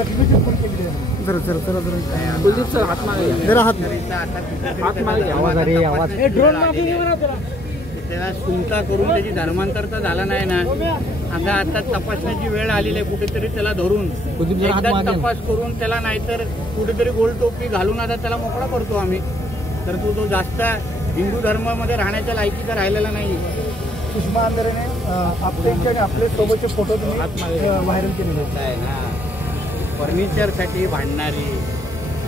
जखमीची खून केली आहे. कुलदीप सर हात मागे जरा हात आवाज त्याला सुनता करून त्याची धर्मांतर तर झाला नाही ना. आता तपासण्याची वेळ आलेली आहे. कुठेतरी त्याला धरून एकदा तपास करून त्याला नाहीतर कुठेतरी गोल टोपी घालून आता त्याला मोकळा करतो आम्ही. तर तो जास्त हिंदू धर्मामध्ये राहण्याच्या लायकीचा राहिलेला नाही. सुषमा अंधारेने आपले सोबतचे फोटो तुम्ही व्हायरल केलेले आहे ना. फर्निचरसाठी भांडणारी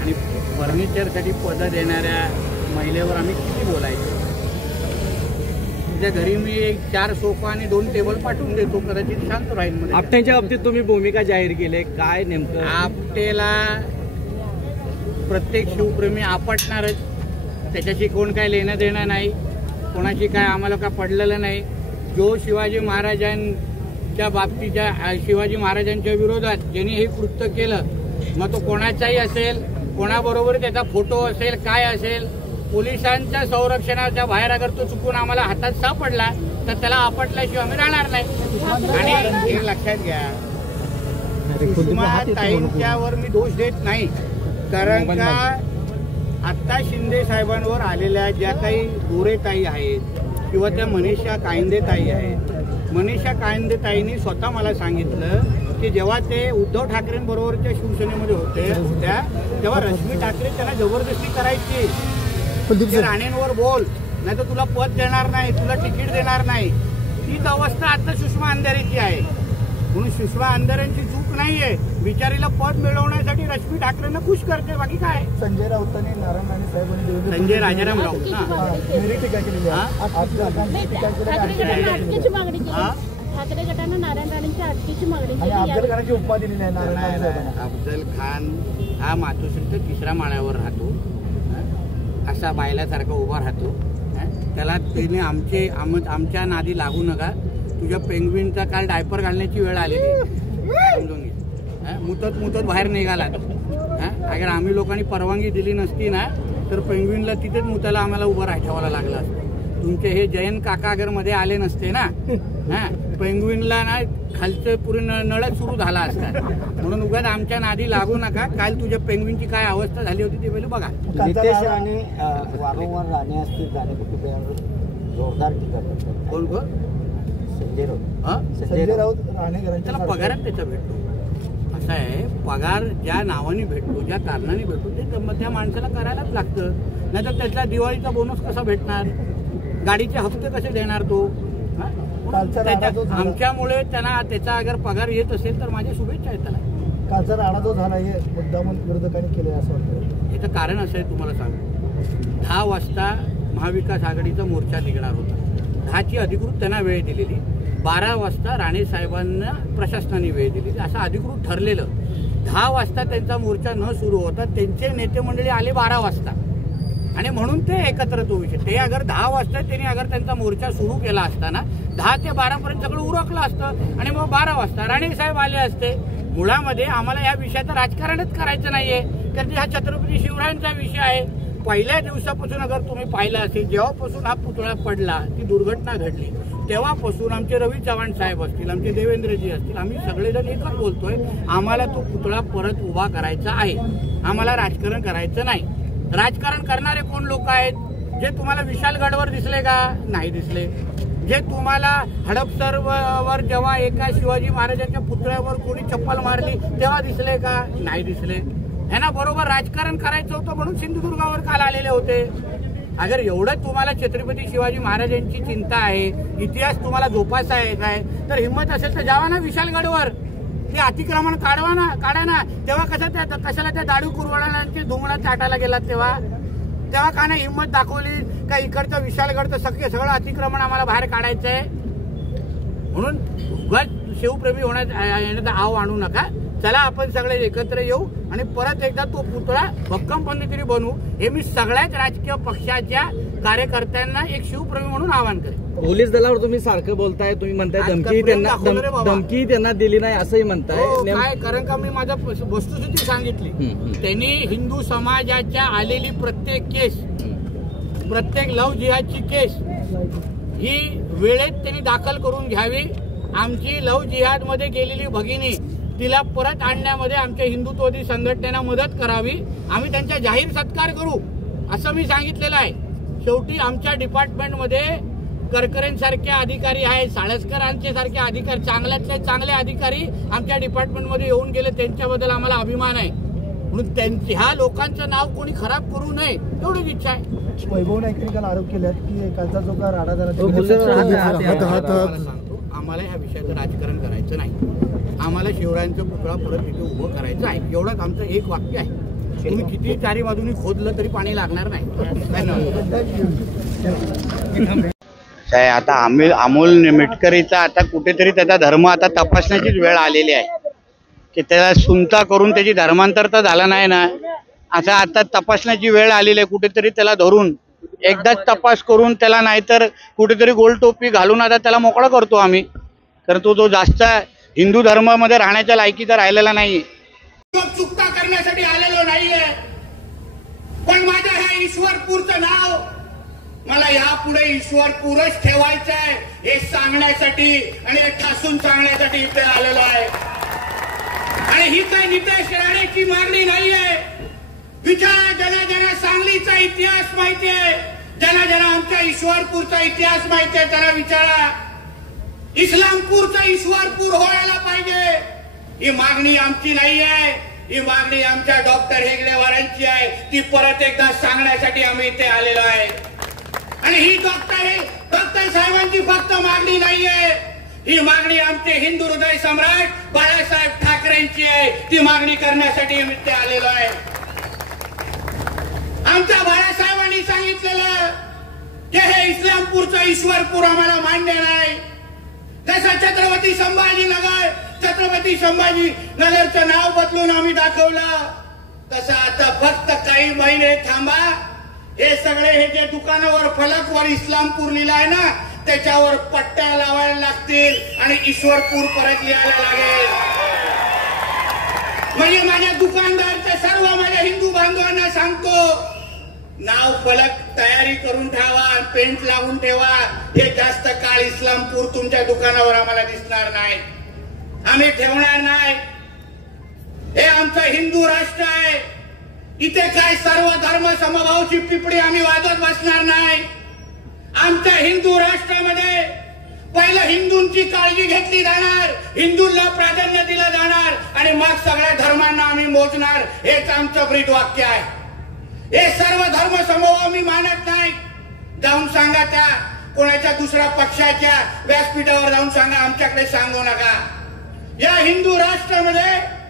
आणि फर्निचरसाठी पद देणाऱ्या महिलेवर आम्ही किती बोलायचं. तुझ्या घरी मी 4 सोफा आणि 2 टेबल पाठवून देतो, कदाचित शांत राहील. आपट्याच्या बाबतीत तुम्ही भूमिका जाहीर केली, काय नेमकं? आपटेला प्रत्येक शिवप्रेमी आपटणारच. त्याच्याशी कोण काय लेणं देणं नाही, कोणाशी काय आम्हाला काय पडलेलं नाही. जो शिवाजी महाराजांच्या बाबतीच्या शिवाजी महाराजांच्या विरोधात ज्यांनी हे कृत्य केलं, मग तो कोणाचाही असेल, कोणाबरोबर त्याचा फोटो असेल, काय असेल, पोलिसांच्या संरक्षणाच्या बाहेर अगर तो चुकून आम्हाला हातात सापडला तर त्याला आपटल्याशिवाय आम्ही राहणार नाही. आणि हे लक्षात घ्या, सुषमाताईंच्यावर मी दोष देत नाही, कारण का आत्ता शिंदे साहेबांवर आलेल्या ज्या काही गोरेताई आहेत किंवा त्या मनीषा कायंदेताई आहेत, मनीषा कायंदेताईंनी स्वतः मला सांगितलं की जेव्हा ते उद्धव ठाकरेंबरोबरच्या शिवसेनेमध्ये होत्या तेव्हा रश्मी ठाकरे त्यांना जबरदस्ती करायची. राणेंवर बोल, नाही तर तुला पद देणार नाही, तुला तिकीट देणार नाही. तीच अवस्था आता सुषमा अंधारेची आहे. म्हणून सुषमा अंधारेंची चूक नाहीये. बिचारीला पद मिळवण्यासाठी रश्मी ठाकरेंना खुश करते, बाकी काय. संजय राऊतांनी नारायण राणे साहेबांनी संजय राजाराम राऊत टीका केलेली ठाकरे गटानं नारायण राणेंच्या अटकेची मागणी आणि अफजल खानाची उपाधी दिली आहे नारायण राणे. अफजल खान हा मातोश्रीच्या 3ऱ्या माळ्यावर राहतो, असा बायलासारखा उभा राहतो. त्याला त्याने आमच्या नादी लागू नका. तुझ्या पेंग्विनचा काल डायपर घालण्याची वेळ आलेली, समजून घे. मुतत बाहेर निघाला. अगर आम्ही लोकांनी परवानगी दिली नसती ना तर पेंग्विनला तिथेच मुताला आम्हाला उभं राहायला लागलं असतं. तुमचे हे जयंत काका अगर मध्ये आले नसते ना, पेंग्विनला ना खालचं पुरे नळच सुरू झाला असता. म्हणून उगाच आमच्या नादी लागू नका. काल तुझ्या पेंग्विनची काय अवस्था झाली होती ते पहिले बघा. नितेश राणे वारंवार राणे असतील जाणे जोरदार टीका करतात. कोण कोण? संजय राऊत राणे त्याला पगारात त्याचा भेटतो. असं आहे, पगार ज्या नावाने भेटतो, ज्या कारणाने भेटतो ते त्या माणसाला करायलाच लागतं. नाहीतर त्याचा दिवाळीचा बोनस कसा भेटणार, गाडीचे हप्ते कसे देणार तो. आमच्यामुळे त्यांना त्याचा अगर पगार येत असेल तर माझ्या शुभेच्छा आहेत त्याला. कालचा राडा जो झाला हे मुद्दामून विरोधकांनी केलं असं वाटतं. याचं कारण असं आहे, तुम्हाला सांगतो. 10 वाजता महाविकास आघाडीचा मोर्चा निघणार होता. 10ची अधिकृत त्यांना वेळ दिलेली. 12 वाजता राणे साहेबांना प्रशासनाने वेळ दिलेली. असं अधिकृत ठरलेलं. 10 वाजता त्यांचा मोर्चा न सुरू होता त्यांचे नेते मंडळी आले 12 वाजता आणि म्हणून ते एकत्र तो विषय. ते अगर 10 वाजता त्यांनी अगर त्यांचा मोर्चा सुरू केला असताना 10 ते 12 पर्यंत सगळं उरकलं असतं आणि मग 12 वाजता राणे साहेब आले असते. मुळामध्ये आम्हाला या विषयाचं राजकारणच करायचं नाहीये, कारण हा छत्रपती शिवरायांचा विषय आहे. पहिल्या दिवसापासून अगर तुम्ही पाहिलं असेल, जेव्हापासून हा पुतळा पडला, ती दुर्घटना घडली, तेव्हापासून आमचे रवी चव्हाण साहेब असतील, आमचे देवेंद्रजी असतील, आम्ही सगळेजण एकच बोलतोय, आम्हाला तो पुतळा परत उभा करायचा आहे. आम्हाला राजकारण करायचं नाही. राजकारण करणारे कोण लोक आहेत? जे तुम्हाला विशालगडवर दिसले का? नाही दिसले. जे तुम्हाला हडपसरवर जेव्हा एका शिवाजी महाराजांच्या पुतळ्यावर कोणी चप्पल मारली तेव्हा दिसले का? नाही दिसले. ह्यांना बरोबर राजकारण करायचं होतं म्हणून सिंधुदुर्गावर काल आलेले होते. अगर एवढं तुम्हाला छत्रपती शिवाजी महाराजांची चिंता आहे, इतिहास तुम्हाला जोपासायचा आहे, तर हिंमत असेल तर जावा ना विशालगडवर. ते अतिक्रमण काढा ना. तेव्हा कशाला त्या दाडू कुरवाडांची धुमणा चाटायला गेलात तेव्हा का नाही हिंमत दाखवली का इकडचं विशालगडचं सगळं अतिक्रमण आम्हाला बाहेर काढायचंय. म्हणून उगाच शिवप्रेमी येण्याचा आव आणू नका. चला आपण सगळे एकत्र येऊ आणि परत एकदा तो पुतळा भक्कम पद्धतीने बनवू. हे मी सगळ्याच राजकीय पक्षाच्या कार्यकर्त्यांना एक शिवप्रेमी म्हणून आवाहन करेन. पोलीस दलावर तुम्ही सारखं बोलताय, तुम्ही म्हणताय धमकी त्यांना दिली नाही असंही म्हणताय. काय, कारण का मी माझ्या वस्तुस्थिती सांगितली. त्यांनी हिंदू समाजाच्या आलेली प्रत्येक केस, प्रत्येक लव्ह जिहादची केस ही वेळेत त्यांनी दाखल करून घ्यावी. आमची लव्ह जिहाद मध्ये गेलेली भगिनी तिला परत आणण्यामध्ये आमच्या हिंदुत्ववादी संघटनेला मदत करावी, आम्ही त्यांचा जाहीर सत्कार करू असं मी सांगितलेलं आहे. शेवटी आमच्या डिपार्टमेंटमध्ये करकरेंसारखे अधिकारी आहेत, साळसकरांचे सारखे अधिकारी, चांगल्यातले चांगले अधिकारी आमच्या डिपार्टमेंटमध्ये येऊन गेले, त्यांच्याबद्दल आम्हाला अभिमान आहे. म्हणून ह्या लोकांचं नाव कोणी खराब करू नये एवढीच इच्छा आहे. वैभव नाईकने काल आरोप केला की कालचा जो का राडा झाला आम्हाला ह्या विषयाचं राजकारण करायचं नाही. आम्हाला शिवरायांचं पुतळा परत तिथे उभं करायचं आहे, एवढंच आमचं एक वाक्य आहे. तुम्ही किती चारी बाजूनी खोदलं तरी पाणी लागणार नाही. आता अमोल मिटकरीचा आता कुठेतरी त्याचा धर्म आता तपासण्याचीच वेळ आलेली आहे की त्याला सुनता करून त्याची धर्मांतर तर झाला नाही ना, आता आता तपासण्याची वेळ आलेली आहे. कुठेतरी त्याला धरून एकदाच तपास करून त्याला, नाहीतर कुठेतरी गोल टोपी घालून आता त्याला मोकळा करतो आम्ही, कारण तो जास्त हिंदू धर्मामध्ये राहण्याच्या लायकीचा राहिलेला नाही. चुकता करण्यासाठी आलेलो नाहीये, पण माझ्या ह्या ईश्वरपूरचं नाव मला यापुढे ईश्वरपूरच ठेवायचं आहे हे सांगण्यासाठी आणि हे ठासून सांगण्यासाठी इथे आलेलो आहे. आणि ही काही नितेश राणेची मागणी नाहीये. विचारा, ज्यांना ज्यांना सांगलीचा इतिहास माहिती आहे, ज्यांना ज्यांना आमच्या ईश्वरपूरचा इतिहास माहिती आहे, त्यांना विचारा. इस्लामपूरचा ईश्वरपूर व्हायला पाहिजे ही मागणी आमची नाही आहे, ही मागणी आमच्या डॉक्टर हेगडेवारांची आहे. ती परत एकदा सांगण्यासाठी आम्ही इथे आलेलो आहे. आणि ही डॉक्टर साहेबांची फक्त मागणी नाहीये, ही मागणी आमचे हिंदू हृदय सम्राट बाळासाहेब ठाकरेंची आहे. ती मागणी करण्यासाठी इथे आलेलो आहे. आमच्या बाळासाहेबांनी सांगितलेलं की हे इस्लामपूरचं ईश्वरपूर आम्हाला मान्य नाही. जसं छत्रपती संभाजीनगरचं नाव बदलून आम्ही दाखवलं, तसं आता फक्त काही महिने थांबा. हे सगळे हे जे दुकानावर फलकवर इस्लामपूर लिहिलाय ना, त्याच्यावर पट्ट्या लावायला लागतील आणि ईश्वरपूर परत लिहायला लागेल. म्हणजे माझ्या दुकानदारच्या सर्व माझ्या हिंदू बांधवांना सांगतो, नाव फलक तयारी करून ठेवा, पेंट लावून ठेवा. हे जास्त काळ इस्लामपूर तुमच्या दुकानावर आम्हाला दिसणार नाही, आम्ही ठेवणार नाही. हे आमचं हिंदू राष्ट्र आहे. इथे काय सर्व धर्म समभावची पिपडी आम्ही वाजत बसणार नाही. आमच्या हिंदू राष्ट्रामध्ये पहिलं हिंदूंची काळजी घेतली जाणार, हिंदूंना प्राधान्य दिलं जाणार आणि मग सगळ्या धर्मांना आम्ही मोजणार. हेच आमचं ब्रीद वाक्य आहे. हे सर्व धर्म समभाव मी मानत नाही. जाऊन सांगा त्या कोणाच्या दुसऱ्या पक्षाच्या व्यासपीठावर जाऊन सांगा, आमच्याकडे सांगू नका. या हिंदू राष्ट्रामध्ये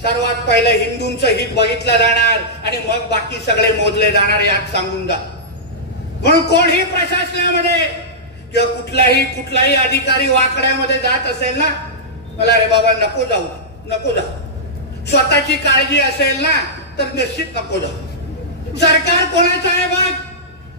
सर्वात पहिलं हिंदूंचं हित बघितलं जाणार आणि मग बाकी सगळे मोजले जाणार, यात सांगून जा. म्हणून कोणीही प्रशासनामध्ये किंवा कुठलाही अधिकारी वाकड्यामध्ये जात असेल ना, मला रे बाबा नको जाऊ. स्वतःची काळजी असेल ना तर निश्चित नको जाऊ. सरकार कोणाचं आहे बघ,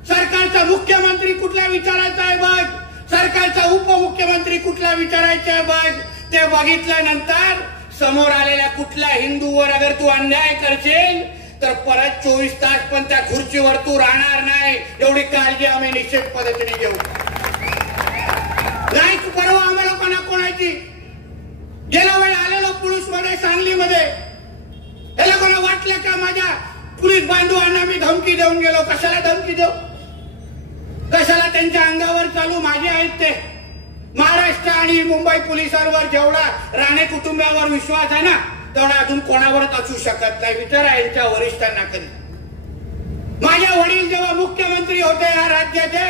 सरकारचा मुख्यमंत्री कुठल्या विचाराचा आहे बघ, सरकारचा उपमुख्यमंत्री कुठल्या विचारायचा आहे बघ. ते बघितल्यानंतर समोर आलेल्या कुठल्या हिंदूवर अगर तू अन्याय करशील तर परत 24 तास पण त्या खुर्चीवर तू राहणार नाही, एवढी काळजी आम्ही निश्चित पद्धतीने घेऊ. नाही परवा आम्हाला कोणाची गेल्या वेळी आलेलो पोलीसमध्ये सांगलीमध्ये, याला कोणा वाटलं का माझ्या पोलीस बांधवांना मी धमकी देऊन गेलो? कशाला धमकी देऊ, कशाला त्यांच्या अंगावर चालू माझे आहेत ते. महाराष्ट्र आणि मुंबई पोलिसांवर जेवढा राणे कुटुंबावर विश्वास आहे ना, तेवढा अजून कोणावरच असू शकत नाही. विचारा यांच्या वरिष्ठांना कधी. माझे वडील जेव्हा मुख्यमंत्री होते या राज्याचे,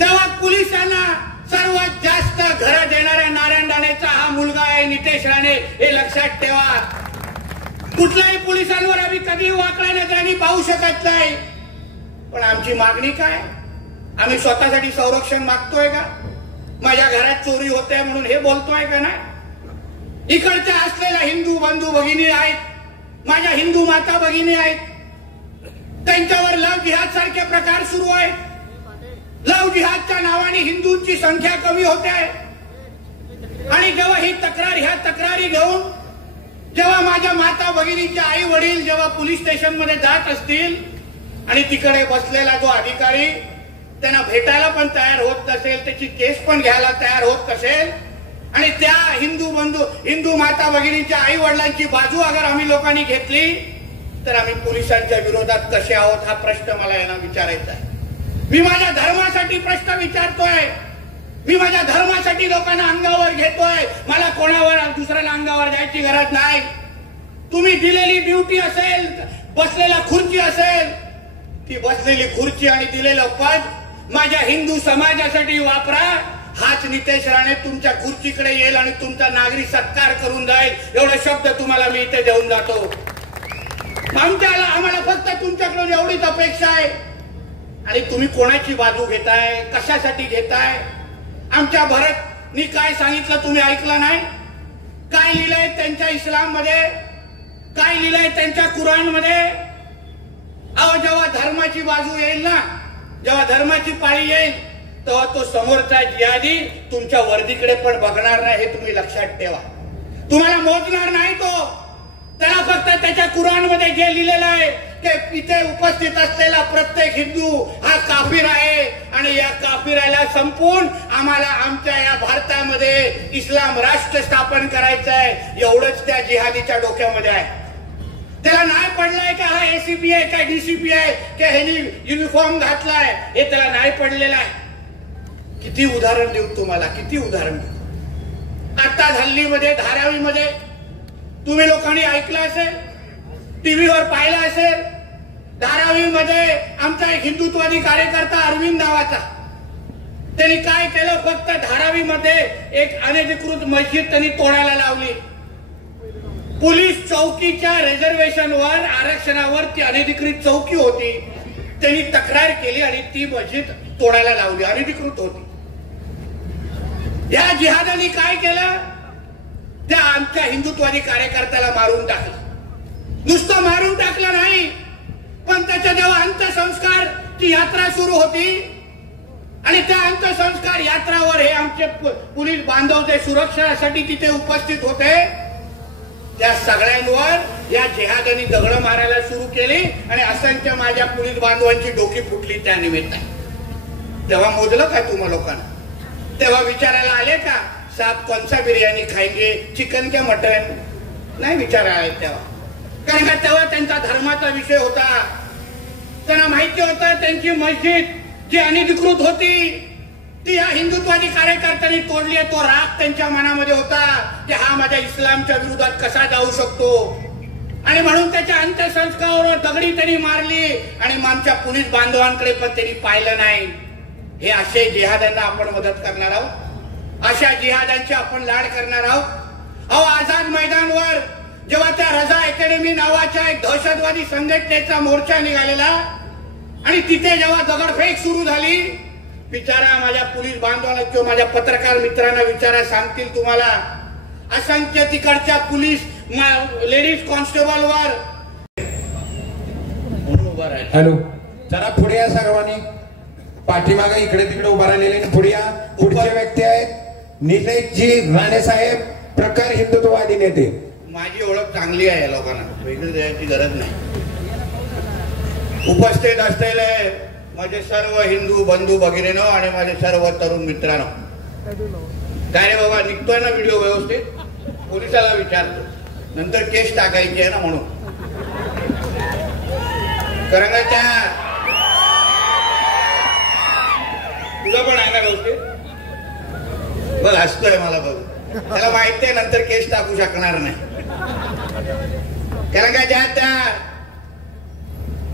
तेव्हा पोलिसांना सर्वात जास्त घरं देणाऱ्या नारायण राणेचा हा मुलगा आहे, नितेश राणे. हे लक्षात ठेवा. कुठल्याही पोलिसांवर आम्ही कधी वाकड्या नजरांनी पाहू शकत नाही. पण आमची मागणी काय? आम्ही स्वतःसाठी संरक्षण मागतोय का? माझ्या घरात चोरी होते म्हणून हे बोलतोय का? नाही. इकडच्या असलेल्या हिंदू बंधू भगिनी आहेत, माझ्या हिंदू माता भगिनी आहेत, त्यांच्यावर लव जिहाद सारखे प्रकार सुरू आहेत. लव जिहादच्या नावाने हिंदूंची संख्या कमी होते आहे. आणि जेव्हा ह्या तक्रारी घेऊन जेव्हा माझ्या माता भगिनीचे आई वडील जेव्हा पोलीस स्टेशनमध्ये जात असतील आणि तिकडे बसलेला जो अधिकारी त्यांना भेटायला पण तयार होत नसेल, त्याची केस पण घ्यायला तयार होत नसेल आणि त्या हिंदू माता भगिनीच्या आई वडिलांची बाजू अगर आम्ही लोकांनी घेतली तर आम्ही पोलिसांच्या विरोधात कसे आहोत हा प्रश्न मला यांना विचारायचा आहे. मी माझ्या धर्मासाठी प्रश्न विचारतोय. मी माझ्या धर्मासाठी लोकांना अंगावर घेतोय. मला कोणावर दुसऱ्याला अंगावर जायची गरज नाही. तुम्ही दिलेली ड्युटी असेल, बसलेला खुर्ची असेल, ती बसलेली खुर्ची आणि दिलेलं पद माझ्या हिंदू समाजासाठी वापरा. हाच नितेश राणे तुमच्या खुर्चीकडे येईल आणि तुमचा नागरी सत्कार करून जाईल. एवढे शब्द तुम्हाला मी इथे देऊन जातो. आम्हाला फक्त तुमच्याकडून एवढीच अपेक्षा आहे. आणि तुम्ही कोणाची बाजू घेताय, कशासाठी घेताय? आमच्या भरतनी काय सांगितलं तुम्ही ऐकलं नाही? काय लिहिलंय त्यांच्या इस्लाम मध्ये, काय लिहिलंय त्यांच्या कुराण मध्ये? अहो, जेव्हा धर्माची बाजू येईल ना, जेव्हा धर्माची पाळी येईल तेव्हा तो समोरचा जिहादी तुमच्या वर्दीकडे पण बघणार नाही. हे तुम्ही लक्षात ठेवा. तुम्हाला मोजणार नाही तो. त्याला फक्त त्याच्या कुराणमध्ये जे लिहिलेलं आहे की इथे उपस्थित असलेला प्रत्येक हिंदू हा काफिर आहे आणि या काफिराला संपून आम्हाला आमच्या या भारतामध्ये इस्लाम राष्ट्र स्थापन करायचं आहे, एवढंच त्या जिहादीच्या डोक्यामध्ये आहे. त्याला नाही पडलंय का हा एसीपी आहे का डीसीपी आहे की ह्यानी युनिफॉर्म घातलाय, हे त्याला नाही पडलेलं आहे. किती उदाहरण देऊ तुम्हाला, किती उदाहरण देऊ. आता हल्लीमध्ये धारावीमध्ये तुम्ही लोकांनी ऐकलं असेल, टीव्हीवर पाहिलं असेल, धारावीमध्ये आमचा एक हिंदुत्वादी कार्यकर्ता अरविंद नावाचा, त्यांनी काय केलं, फक्त धारावीमध्ये एक अनधिकृत मस्जिद त्यांनी तोडायला लावली. पोलीस चौकीच्या रिझर्वेशनवर, आरक्षणावर ती अनधिकृत चौकी होती. त्यांनी तक्रार केली आणि ती मस्जिद तोडायला लावली, अनधिकृत होती. या जिहादांनी काय केलं, त्या आमच्या हिंदुत्वादी कार्यकर्त्याला मारून टाकलं. नुसतं मारून टाकलं नाही, पण त्याच्या जेव्हा अंत्यसंस्कारची यात्रा सुरू होती आणि त्या अंत्यसंस्कार यात्रावर हे आमचे पोलीस बांधव जे सुरक्षेसाठी तिथे उपस्थित होते, त्या सगळ्यांवर या जिहादांनी दगड मारायला सुरू केली आणि असंख्य माझ्या पोलीस बांधवांची डोकी फुटली त्या निमित्ताने. तेव्हा मोजलं का तुम्हा लोकांना? तेव्हा विचारायला आले का साहब कौन बिर्याणी खाएंगे, चिकन के मटन? नाही विचारायला आले तेव्हा. कारण का तेव्हा त्यांचा धर्माचा विषय होता. त्यांना माहिती होतं त्यांची मस्जिद जी अनधिकृत होती ती या हिंदुत्वादी कार्यकर्त्यांनी तोडली आहे. तो राग त्यांच्या मनामध्ये होता की हा माझ्या इस्लामच्या विरोधात कसा जाऊ शकतो, आणि म्हणून त्याच्या अंत्यसंस्कारावर दगडी त्यांनी मारली आणि आमच्या पोलीस बांधवांकडे पण त्यांनी पाहिलं नाही. हे असे जिहाद्यांना आपण मदत करणार आहोत, अशा जिहाद्यांचे आपण लाड करणार आहोत. अहो, आझाद मैदानवर जेव्हा त्या रजा अकॅडमी नावाच्या एक दहशतवादी संघटनेचा मोर्चा निघालेला आणि तिथे जेव्हा दगडफेक सुरू झाली, विचारा माझ्या पोलीस बांधवांना किंवा माझ्या पत्रकार मित्रांना विचारा, सांगतील तुम्हाला असंख्य तिकडच्या पोलीस लेडीज कॉन्स्टेबलवर. हॅलो, जरा पुढे या सर्वांनी. पाठीमागे इकडे तिकडे उभा राहिलेले पुढे या. पुढचे व्यक्ती आहेत नितेशजी राणे साहेब, प्रखर हिंदुत्ववादी नेते. माझी ओळख चांगली आहे, लोकांना वेगळी द्यायची गरज नाही. उपस्थित असलेले माझे सर्व हिंदू बंधू भगिनीनो आणि माझे सर्व तरुण मित्रांनो, काय रे बाबा निघतोय ना व्हिडिओ व्यवस्थित? पोलिसाला विचारतो, नंतर केस टाकायची आहे ना म्हणून. कारण का त्या तुझं पण आहे ना व्यवस्थित? बघ हसतोय मला, बघ त्याला माहिती आहे नंतर केस टाकू शकणार नाही. कारण का त्या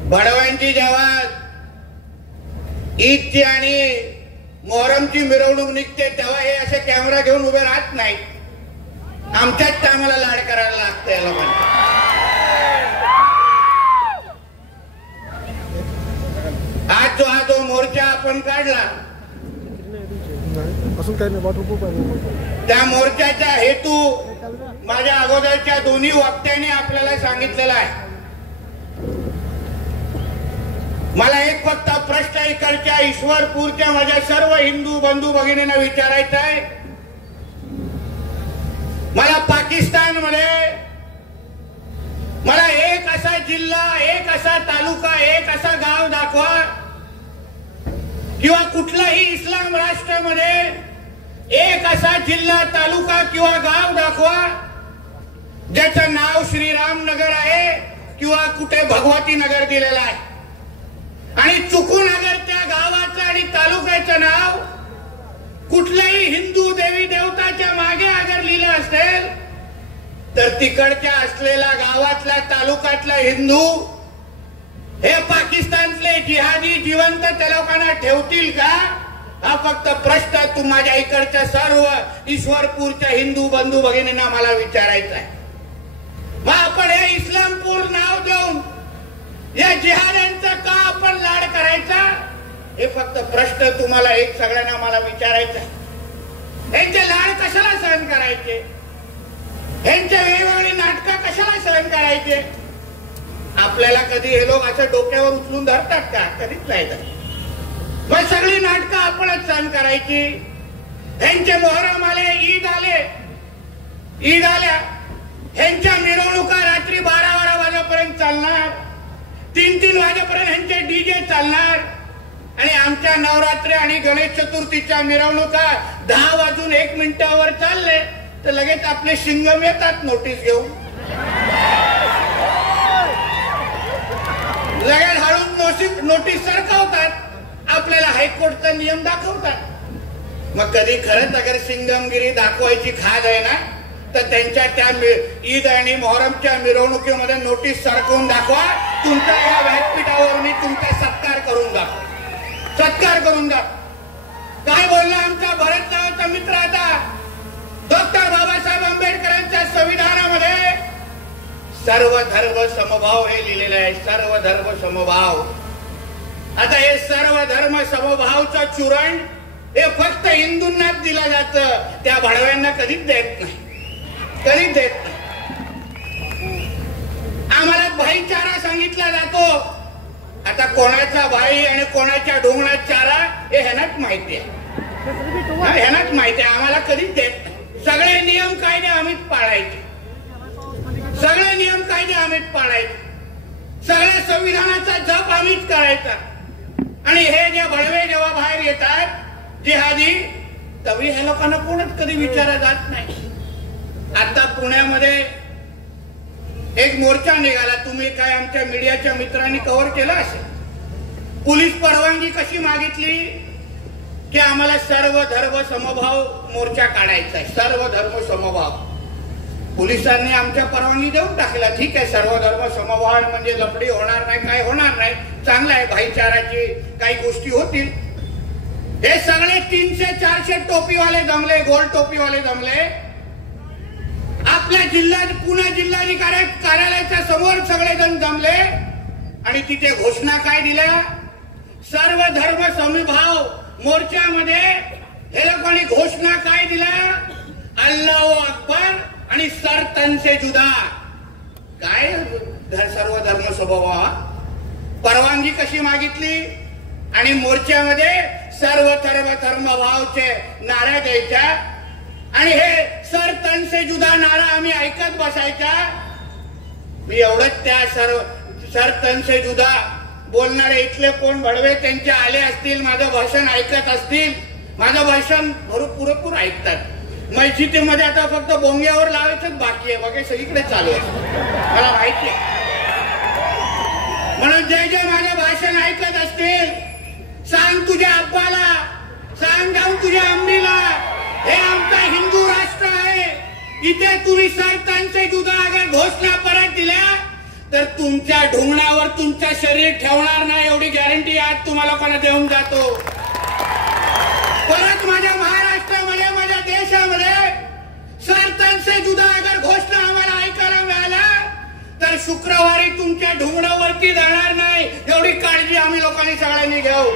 भडव्यांची जेव्हा ईदची आणि मोहरमची मिरवणूक निघते तेव्हा हे असे कॅमेरा घेऊन उभे राहत नाही. आमच्याच टायमाला लाड करायला लागतं या लोकांना. आज जो मोर्चा आपण काढला, त्या मोर्चाचा हेतू माझ्या अगोदरच्या दोन्ही वक्त्यांनी आपल्याला सांगितलेला आहे. मला एक फक्त प्रश्न इकडच्या ईश्वरपूरच्या माझ्या सर्व हिंदू बंधू भगिनींना विचारायचा आहे. मला पाकिस्तानमध्ये मला एक असा जिल्हा, एक असा तालुका, एक असा गाव दाखवा किंवा कुठलाही इस्लाम राष्ट्रामध्ये एक असा जिल्हा तालुका किंवा गाव दाखवा ज्याचं नाव श्रीराम नगर आहे किंवा कुठे भगवती नगर दिलेलं आहे, आणि चुकून अगर त्या गावाचं आणि तालुक्याचं नाव कुठल्याही हिंदू देवी देवताच्या मागे अगर लिहिलं असेल तर तिकडच्या असलेला गावातला तालुक्यातला हिंदू हे पाकिस्तानले जिहादी जिवंत त्या लोकांना ठेवतील का? हा फक्त प्रश्न तू माझ्या इकडच्या सर्व ईश्वरपूरच्या हिंदू बंधू भगिनींना मला विचारायचा आहे. मग आपण हे इस्लामपूर नाव देऊन या जिहाद्यांचा का आपण लाड करायचा? हे फक्त प्रश्न तुम्हाला एक सगळ्यांना मला विचारायचा आहे. यांचे लाड कशाला सहन करायचे? यांच्या वेगवेगळी नाटकं कशाला सहन करायचे? आपल्याला कधी हे लोक असं डोक्यावर उचलून धरतात का? कधीच नाही धरत. मग सगळी नाटकं आपणच सहन करायची. ह्यांचे मोहरम आले, ईद आल्या, ह्यांच्या मिरवणुका रात्री 12-12 वाजेपर्यंत चालणार, 3-3 वाजेपर्यंत ह्यांचे डीजे चालणार, आणि आमच्या नवरात्री आणि गणेश चतुर्थीच्या मिरवणुका 10 वाजून 1 मिनिटावर चालले तर लगेच आपले शिंगम येतात नोटीस घेऊन, लगेच हळूच नोटीस सरकवतात, आपल्याला हायकोर्टचा नियम दाखवतात. मग कधी खरंच अगर सिंगमगिरी दाखवायची खाद आहे ना तर त्यांच्या त्या ईद आणि मोहरमच्या मिरवणुकीमध्ये नोटीस सरकवून दाखवा. तुमच्या या व्यासपीठावर मी तुमचा सत्कार करून दाखव. काय बोलला आमचा भरत नावाचा मित्र आता? डॉक्टर बाबासाहेब आंबेडकरांच्या संविधानामध्ये सर्व धर्म समभाव हे लिहिलेलं आहे. सर्व धर्म समभाव. आता हे सर्व धर्म समभावचं चूरण हे फक्त हिंदूंनाच दिलं जातं, त्या भडव्यांना कधीच देत नाही. आम्हाला भाईचारा सांगितला जातो. आता कोणाचा भाई आणि कोणाच्या ढोंगणात चारा हे ह्यांनाच माहिती आहे. आम्हाला कधीच देत नाही. सगळे नियम कायदे आम्हीच पाळायचे. सगळ्या संविधानाचा जप आम्हीच करायचा. आणि हे जे भडवे जेव्हा बाहेर येतात जिहादी, तरी हे लोकांना कोणच कधी विचारला जात नाही. आता पुण्यामध्ये एक मोर्चा निघाला. तुम्ही काय आमच्या मीडियाच्या मित्रांनी कव्हर केला असेल. पोलीस परवानगी कशी मागितली की आम्हाला सर्व धर्म समभाव मोर्चा काढायचा आहे. सर्व धर्म समभाव. पोलिसांनी आमच्या परवानगी देऊन टाकला. ठीक आहे, सर्व धर्म समभाव म्हणजे लफडी होणार नाही, काय होणार नाही, चांगलं आहे. भाईचाराची काही गोष्टी होतील. हे सगळे 300-400 टोपीवाले जमले, गोल टोपीवाले जमले. आपल्या जिल्ह्यात पुणे जिल्हाधिकारी कार्यालयाच्या समोर सगळेजण जमले आणि तिथे घोषणा काय दिल्या? सर्व धर्म समभाव मोर्चामध्ये हे लोकांनी घोषणा काय दिल्या? अल्लाह अकबर आणि सर तन से जुदा. काय सर्व धर्म समभाव? परवानगी कशी मागितली? आणि मोर्चामध्ये सर्व धर्म भावचे नारा द्यायच्या आणि हे सर तन से जुदा नारा आम्ही ऐकत बसायच्या. मी एवढंच त्या सर तन से जुदा बोलणारे इथले कोण भडवे त्यांचे आले असतील, माझं भाषण ऐकत असतील. माझं भाषण पुरेपूर ऐकतात. मस्जिदीमध्ये आता फक्त बोंग्यावर लावायचंच बाकी आहे, बाकी सगळीकडे चालू आहे, मला माहिती आहे. म्हणून जे माझे भाषण ऐकत असतील, सांग तुझ्या अब्बाला, सांग जाऊन तुझ्या अम्मीला, हे आमचा हिंदू राष्ट्र आहे. इथे तुम्ही सरतांचे जुदा अगर घोषणा परत दिल्या तर तुमच्या ढोंगणावर तुमचं शरीर ठेवणार नाही, एवढी गॅरंटी आज तुम्हाला लोकांना देऊन जातो. परत माझ्या महाराष्ट्रामध्ये, माझ्या देशामध्ये सरतांचे जुदा अगर घोषणा आम्हाला ऐकायला मिळाला तर शुक्रवारी तुमच्या ढोंगणावरती जाणार नाही, एवढी काळजी आम्ही लोकांनी सगळ्यांनी घेऊ.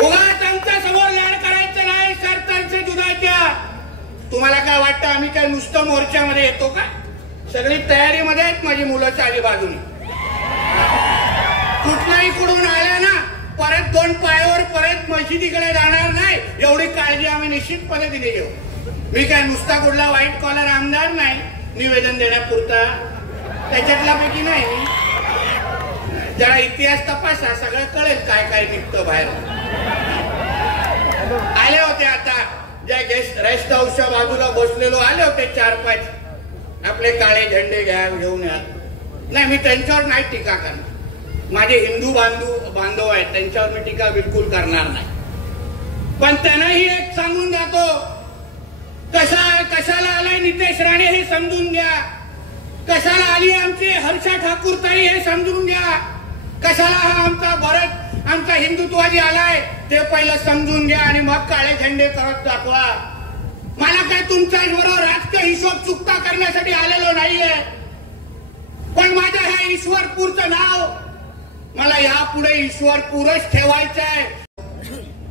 उगाच आमच्या समोर लाड करायचं नाही सरतांचे जुदाच्या. तुम्हाला काय वाटतं आम्ही काय नुसतं मोर्चामध्ये येतो का? सगळी तयारीमध्ये आहेत माझी मुलं चारी बाजूने. कुठलाही कुठून आल्या ना परत 2 पायावर परत मशिदीकडे जाणार नाही, एवढी काळजी आम्ही निश्चितपणे दिली घेऊ. मी काय नुसता कुठला व्हाईट कॉलर आमदार नाही निवेदन देण्यापुरता, त्याच्यातला पैकी नाही. मी जरा इतिहास तपासा, सगळं कळेल काय काय निघतं बाहेर. आले होते आता ज्या रेस्ट हाऊसच्या बाजूला बसलेलो आले होते 4-5 आपले काळे झेंडे घेऊन या. नाही, मी त्यांच्यावर नाही टीका करणार. माझे हिंदू बांधव आहेत, त्यांच्यावर मी टीका बिलकुल करणार नाही. पण त्यांनाही एक सांगून जातो, कशाला आलाय नितेश राणे हे समजून घ्या. कशाला आली आमची हर्षा ठाकूरताई हे समजून घ्या. कशाला हा आमचा भारत आमचा हिंदुत्वादी आलाय ते पहिलं समजून घ्या आणि मग काळे झेंडे करत दाखवा. मला काय तुमच्या बरोबर राजकीय हिशोब चुकता करण्यासाठी आलेलो नाहीये. पण माझ्या ह्या ईश्वरपूरचं नाव मला यापुढे ईश्वरपूरच ठेवायचं आहे.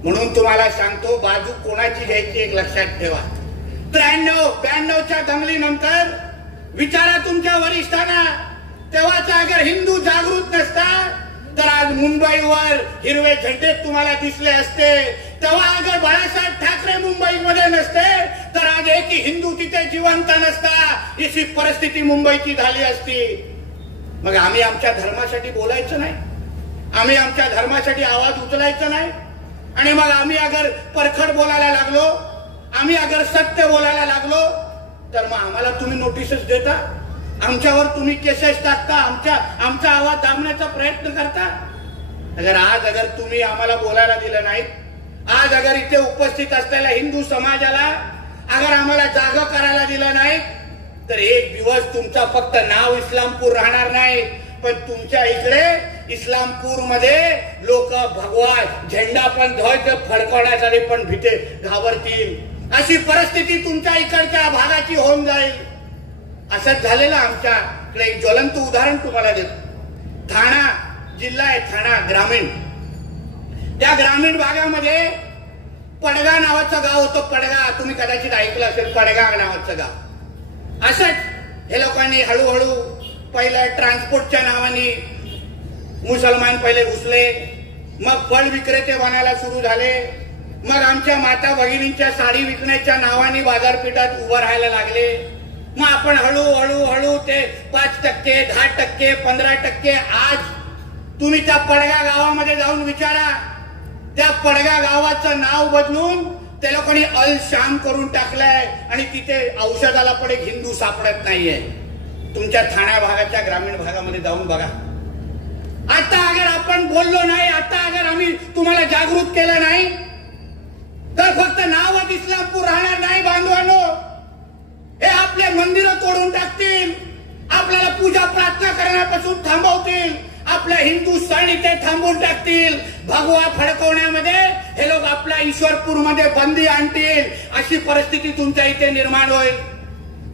म्हणून तुम्हाला सांगतो, बाजू कोणाची घ्यायची एक लक्षात ठेवा. 93-92च्या दंगलीनंतर विचारा तुमच्या वरिष्ठांना, तेव्हाचा अगर हिंदू जागृत नसता तर आज मुंबईवर हिरवे झेंडे तुम्हाला दिसले असते. तेव्हा अगर बाळासाहेब ठाकरे मुंबईमध्ये नसते तर आज एकही हिंदू तिथे जिवंत नसता. अशी परिस्थिती मुंबईची झाली असती. मग आम्ही आमच्या धर्मासाठी बोलायचं नाही, आम्ही आमच्या धर्मासाठी आवाज उचलायचा नाही. आणि मग आम्ही अगर परखड बोलायला लागलो, आम्ही अगर सत्य बोलायला लागलो तर मग आम्हाला तुम्ही नोटीसेस देता, आमच्यावर तुम्ही केसेस टाकता, आमचा आवाज दाबण्याचा प्रयत्न करता. अगर तुम्ही आम्हाला बोलायला दिलं नाही, आज अगर इथे उपस्थित असलेल्या हिंदू समाजाला अगर आम्हाला जागा करायला दिलं नाही तर एक दिवस तुमचा फक्त नाव इस्लामपूर राहणार नाही, पण तुमच्या इकडे इस्लामपूरमध्ये लोक भगवा झेंडा पण ध्वज फडकवण्यासाठी पण भीते घाबरतील. अशी परिस्थिती तुमच्या इकडच्या भागाची होऊन जाईल. असंच झालेलं आमच्याकडे एक ज्वलंत उदाहरण तुम्हाला देतो. ठाणा जिल्हा आहे, ठाणा ग्रामीण. त्या ग्रामीण भागामध्ये पडगा नावाचं गाव होतं. पडगा तुम्ही कदाचित ऐकलं असेल, पडगा नावाचं गाव. असंच हे लोकांनी हळूहळू पहिलं ट्रान्सपोर्टच्या नावाने मुसलमान पहिले घुसले, मग फळ विक्रेते बनायला सुरू झाले, मग आमच्या माता भगिनींच्या साडी विकण्याच्या नावाने बाजारपेठात उभं राहायला लागले. मग आपण हळूहळू ते 5%, 10%, 15%. आज तुम्ही त्या पडगा गावामध्ये जाऊन विचारा, त्या पडगा गावाचं नाव बदलून त्या लोकांनी अल शाम करून टाकलंय आणि तिथे औषधाला पण एक हिंदू सापडत नाहीये. तुमच्या ठाणा भागाच्या ग्रामीण भागामध्ये जाऊन बघा. आता अगर आपण बोललो नाही, आता अगर आम्ही तुम्हाला जागृत केलं नाही तर फक्त नावात इस्लामपूर राहणार नाही बांधवांनो. हे आपले मंदिरं तोडून टाकतील, आपल्याला पूजा प्रार्थना करण्यापासून थांबवतील, आपल्या हिंदू सण इथे थांबवून टाकतील, भगवा फडकवण्यामध्ये हे लोक आपल्या ईश्वरपूरमध्ये बंदी आणतील. अशी परिस्थिती तुमच्या इथे निर्माण होईल.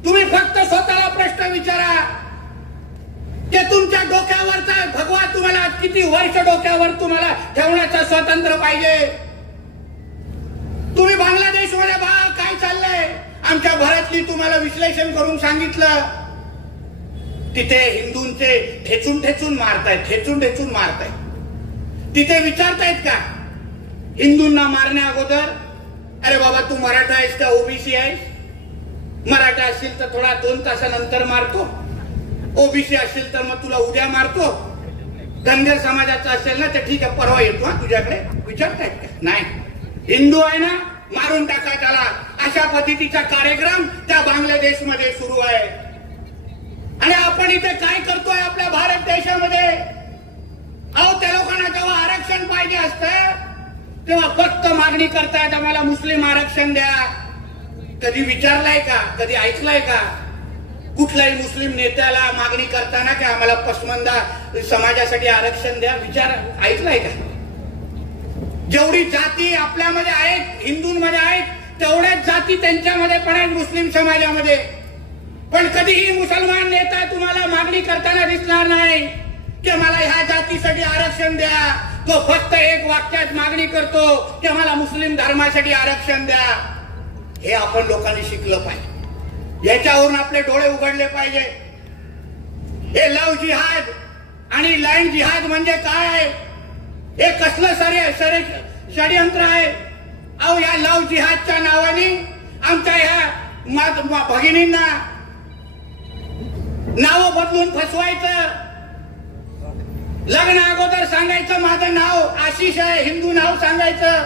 तुम्ही फक्त स्वतःला प्रश्न विचारा की तुमच्या डोक्यावरचा भगवा तुम्हाला किती वर्ष डोक्यावर तुम्हाला ठेवण्याचा स्वातंत्र्य पाहिजे. तुम्ही बांगलादेशमध्ये बघा काय चाललंय. आमच्या भारतली तुम्हाला विश्लेषण करून सांगितलं. तिथे हिंदूंचे ठेचून मारतायत. तिथे विचारतायत का हिंदूंना मारण्या अगोदर, अरे बाबा तू मराठा आहेस का ओबीसी आहेस? मराठा असशील तर थोडा 2 तासानंतर मारतो, ओबीसी असशील तर मग तुला उद्या मारतो, धनगर समाजाचा असेल ना तर ठीक आहे परवा येतो हा तुझ्याकडे. विचारतायत का? नाही. हिंदू आहे ना मारून टाका त्याला. अशा पद्धतीचा कार्यक्रम त्या बांगलादेशमध्ये सुरू आहे. आणि आपण इथे काय करतोय आपल्या भारत देशामध्ये? अहो त्या लोकांना जेव्हा आरक्षण पाहिजे असतं तेव्हा फक्त मागणी करतायत आम्हाला मुस्लिम आरक्षण द्या. कधी विचारलाय का, कधी ऐकलाय का कुठल्याही मुस्लिम नेत्याला मागणी करताना की आम्हाला पसमंदा समाजासाठी आरक्षण द्या? विचार ऐकलाय का? जेवढी जाती आपल्यामध्ये आहेत, हिंदूंमध्ये आहेत, तेवढ्याच जाती त्यांच्यामध्ये पण आहेत मुस्लिम समाजामध्ये. पण कधीही मुसलमान नेता तुम्हाला मागणी करताना दिसणार नाही की मला ह्या जातीसाठी आरक्षण द्या. तो फक्त एक वाक्यात मागणी करतो की मला मुस्लिम धर्मासाठी आरक्षण द्या. हे आपण लोकांनी शिकलं पाहिजे. याच्यावरून आपले डोळे उघडले पाहिजे. हे लव्ह जिहाद आणि लँड जिहाद म्हणजे काय? हे कसलं षडयंत्र आहे? अहो या लव्ह जिहादच्या नावाने आमच्या ह्या भगिनींना नाव बदलून फसवायचं. लग्न अगोदर सांगायचं माझं नाव आशिष आहे, हिंदू नाव सांगायचं,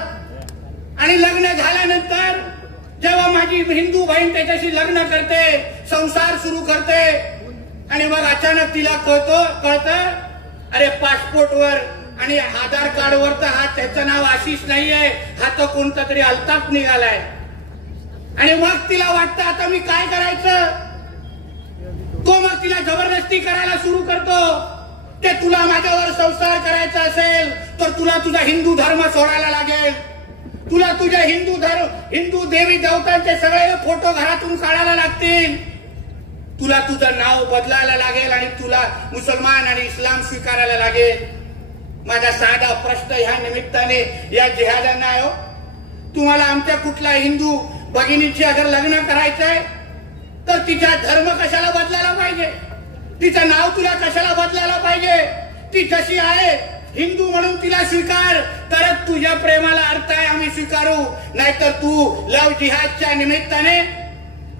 आणि लग्न झाल्यानंतर जेव्हा माझी हिंदू बहीण त्याच्याशी लग्न करते, संसार सुरू करते आणि मग अचानक तिला कळतं अरे पासपोर्टवर आणि आधार कार्डवर तर हा त्याचं नाव आशिष नाहीये, हा तर कोणता तरी अल्ताफ निघालाय. आणि मग तिला वाटतं आता मी काय करायचं. तो मग तिला जबरदस्ती करायला सुरू करतो. ते तुला माझ्यावर संसार करायचा असेल तर तुला तुझा हिंदू धर्म सोडायला लागेल. तुला तुझ्या हिंदू देवी देवतांचे सगळे फोटो घरातून काढायला लागतील. तुला तुझं नाव बदलायला लागेल आणि तुला मुसलमान आणि इस्लाम स्वीकारायला लागेल. माझा साधा प्रश्न ह्या निमित्ताने या जिहाद्यांना आहे, तुम्हाला आमच्या कुठल्या हिंदू भगिनीची अगर लग्न करायचंय तर तिचा धर्म कशाला बदलायला पाहिजे, तिचं नाव तुला कशाला बदलायला पाहिजे. ती जशी आहे हिंदू म्हणून तिला स्वीकार, तरच तुझ्या प्रेमाला अर्थ आहे, आम्ही स्वीकारू. नाहीतर तू लव जिहादच्या निमित्ताने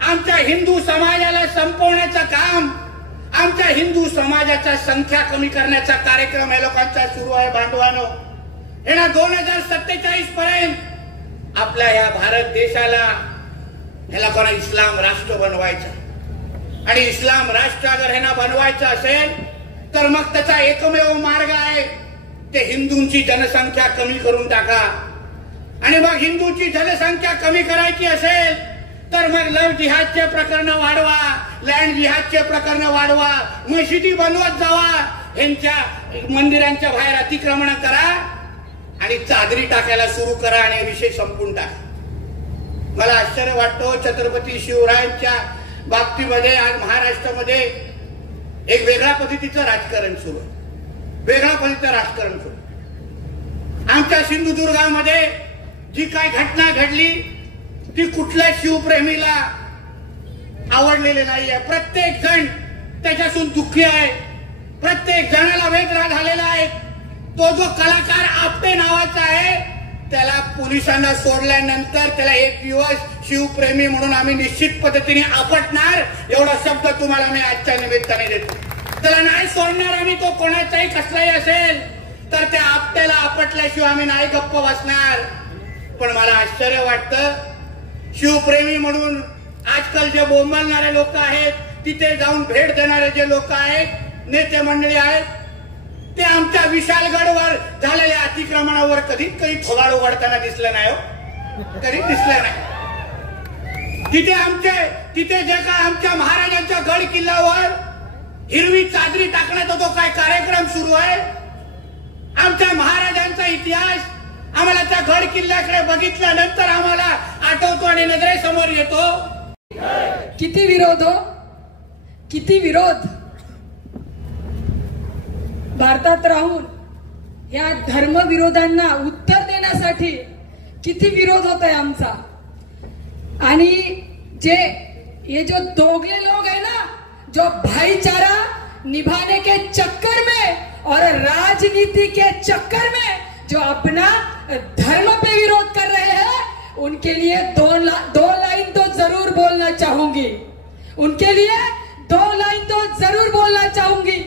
आमच्या हिंदू समाजाला संपवण्याचं काम, आमच्या हिंदू समाजाच्या संख्या कमी करण्याचा कार्यक्रम या लोकांचा सुरू आहे. बांधवानो, हे ना 2047 पर्यंत आपल्या या भारत देशाला ह्याला कोणा इस्लाम राष्ट्र बनवायचं. आणि इस्लाम राष्ट्र अगर ह्यांना बनवायचं असेल तर मग त्याचा एकमेव मार्ग आहे, ते हिंदूंची जनसंख्या कमी करून टाका. आणि मग हिंदूंची जनसंख्या कमी करायची असेल तर मग लव जिहादचे प्रकरण वाढवा, लँड जिहादचे प्रकरण वाढवा, मशिदी बनवत जावा, यांच्या मंदिरांच्या बाहेर अतिक्रमण करा आणि चादरी टाकायला सुरू करा आणि विषय संपून टाका. मला आश्चर्य वाटतो, छत्रपती शिवरायांच्या बाबतीमध्ये आज महाराष्ट्रामध्ये एक वेगळ्या पद्धतीचं राजकारण सुरू आहे. वेगळ्या पद्धतीचं राजकारण सुरू. आमच्या सिंधुदुर्गामध्ये जी काय घटना घडली ती कुठल्या शिवप्रेमीला आवडलेली नाहीये. प्रत्येक जण त्याच्यातून दुःखी आहे, प्रत्येक जणाला वेदना झालेला आहे. तो जो कलाकार आपटे नावाचा आहे त्याला पोलिसांना सोडल्यानंतर त्याला एक दिवस शिवप्रेमी म्हणून आम्ही निश्चित पद्धतीने आपटणार, एवढा शब्द तुम्हाला मी आजच्या निमित्ताने देतो. त्याला नाही सोडणार आम्ही, तो कोणाचाही कसलाही असेल तर त्या आपट्याला आपटल्याशिवाय आम्ही नाही गप्प बसणार. पण मला आश्चर्य वाटतं, शिवप्रेमी म्हणून आजकाल जे बोंबलणारे लोक आहेत, तिथे जाऊन भेट देणारे जे लोक आहेत, नेते मंडळी आहेत, ते आमच्या विशालगडवर झालेल्या अतिक्रमणावर कधीच काही थोबाड उघडताना दिसलं नाही, कधीच दिसलं नाही. तिथे जे काय आमच्या महाराजांच्या गड किल्ल्यावर हिरवी चादरी टाकण्याचा जो काय कार्यक्रम सुरू आहे, आमच्या महाराजांचा इतिहास आम्हाला त्या गड किल्ल्याकडे बघितल्यानंतर आम्हाला आठवतो आणि नजरेसमोर येतो. किती विरोध हो, किती विरोध. भारतात राहून या धर्मविरोधांना उत्तर देण्यासाठी किती विरोध होत आहे आमचा. आणि ये जो दोगले लोग हैं ना, जो भाईचारा निभाने के चक्कर में और राजनीति के चक्कर में जो अपना धर्म पे विरोध कर रहे हैं, उनके लिए दो लाइन तो जरूर बोलना चाहूंगी. उनके लिए 2 लाइन तो जरूर बोलना चाहूंगी.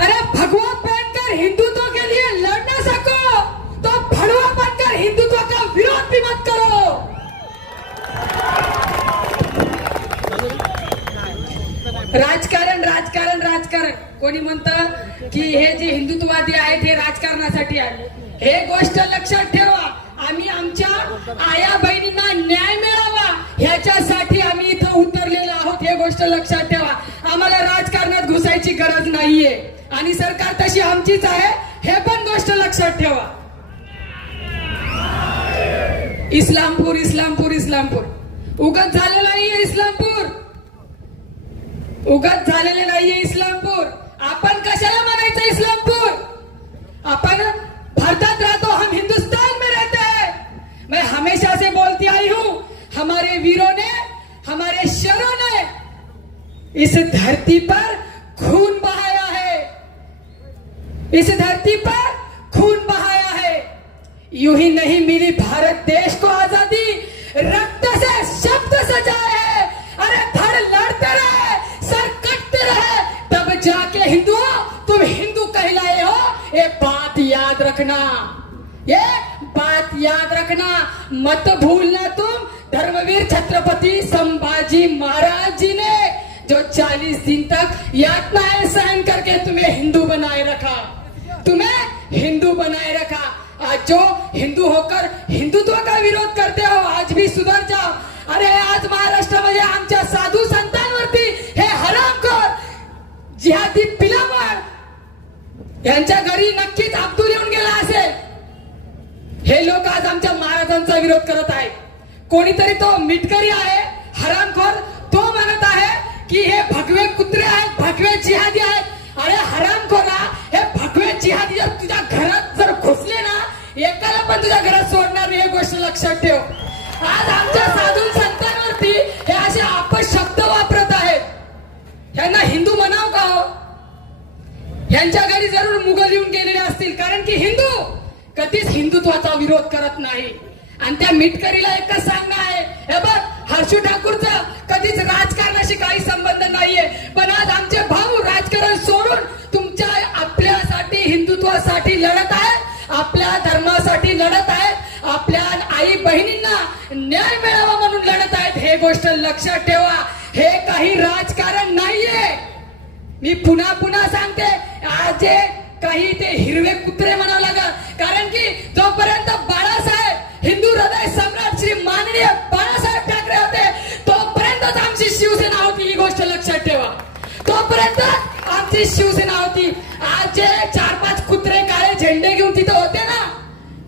अरे भगवा पहनकर हिंदुत्व के लिए लड़ न सको तो भड़वा बनकर हिंदुत्व का विरोध भी मत करो. राजकारण राजकारण राजकारण कोणी म्हणतं की हे जे हिंदुत्ववादी आहेत हे राजकारणासाठी आहे. हे गोष्ट लक्षात ठेवा, आम्ही आमच्या आया बहिणींना न्याय मिळावा ह्याच्यासाठी आम्ही इथं उतरलेलो आहोत. हे गोष्ट लक्षात ठेवा. आम्हाला राजकारणात घुसायची गरज नाहीये आणि सरकार तशी आमचीच आहे, हे पण गोष्ट लक्षात ठेवा. इस्लामपूर इस्लामपूर इस्लामपूर उगत झालेलं नाहीये. इस्लामपूर उगत झालेले नाहीये. इस्लामपूर आपण कशाला म्हणायचं इस्लामपूर. आपण भारतात रहते, हम हिंदुस्तान में रहते हैं. मैं हमेशा से बोलती आई हूं, हमारे वीरों ने, हमारे शरों ने इस धरती पर खून बहाया है, इस धरती पर खून बहाया है. यूं ही नहीं मिली भारत देश को आजादी, रक्त से शब्द सजाए है. अरे धड़ लड़ते रहे, सर कटते रहे, तब जाके हिंदुओं तुम हिंदू कहलाए हो. ये बात याद रखना, ये बात याद रखना. मत भूलना तुम धर्मवीर छत्रपति संभाजी महाराज जी ने जो 40 दिन तक यातनाएं सहन करके तुम्हें हिंदू बनाए रखा, तुम्हें हिंदू बनाए रखा। आज जो हिंदू होकर हिंदुत्व का विरोध करते हो, आज भी सुधर जाओ। अरे आज महाराष्ट्रामध्ये आमच्या साधू संतांवरती हे हरामखोर जिहादी पिलामण यांच्या घरी नक्कीच अब्दुल येऊन गेला असेल। हे लोक आज आमच्या महाराजांचा विरोध करत आहेत। कोणीतरी तो मिटकरी आहे, हरामखोर, तो म्हणत आहे की हे भगवे कुत्रे आहेत, भगवे जिहादी आहेत। अरे हरामखोरा, हे भगवे जिहादी जर तुझ्या घरात जर घुसले ना, एकाला पण तुझ्या घरात सोडणार नाही, ही गोष्ट लक्षात ठेव। आज आमच्या साधू संतांवरती हे असे अपशब्द वापरत आहेत। यांना हिंदू म्हणाव का हो? यांच्या घरी जरूर मुघल येऊन गेलेले असतील, कारण की हिंदू कधीच हिंदुत्वाचा विरोध करत नाही। आणि त्या मिटकरीला एकच सांगणं आहे, हे बघ, हर्षू ठाकूरचा कधीच राजकारणाशी काही संबंध नाहीये, पण आज आमचे भाऊ राजकारण सोडून तुमच्या आपल्यासाठी हिंदुत्वासाठी लढत आहेत, आपल्या धर्मासाठी लढत आहेत, आपल्या आई बहिणींना न्याय मिळावा म्हणून लढत आहेत। हे गोष्ट लक्षात ठेवा, हे काही राजकारण नाहीये। मी पुन्हा पुन्हा सांगते, आज जे काही ते हिरवे कुत्रे म्हणावं लागत, कारण की जोपर्यंत बाळासाहेब हिंदू हृदय सम्राट श्री माननीय बाळासाहेब ठाकरे होते, तोपर्यंतच आमची शिवसेना होती, ही गोष्ट लक्षात ठेवा। तोपर्यंत आमची शिवसेना होती। आज जे 4-5 कुत्रे काळे झेंडे घेऊन तिथे होते ना,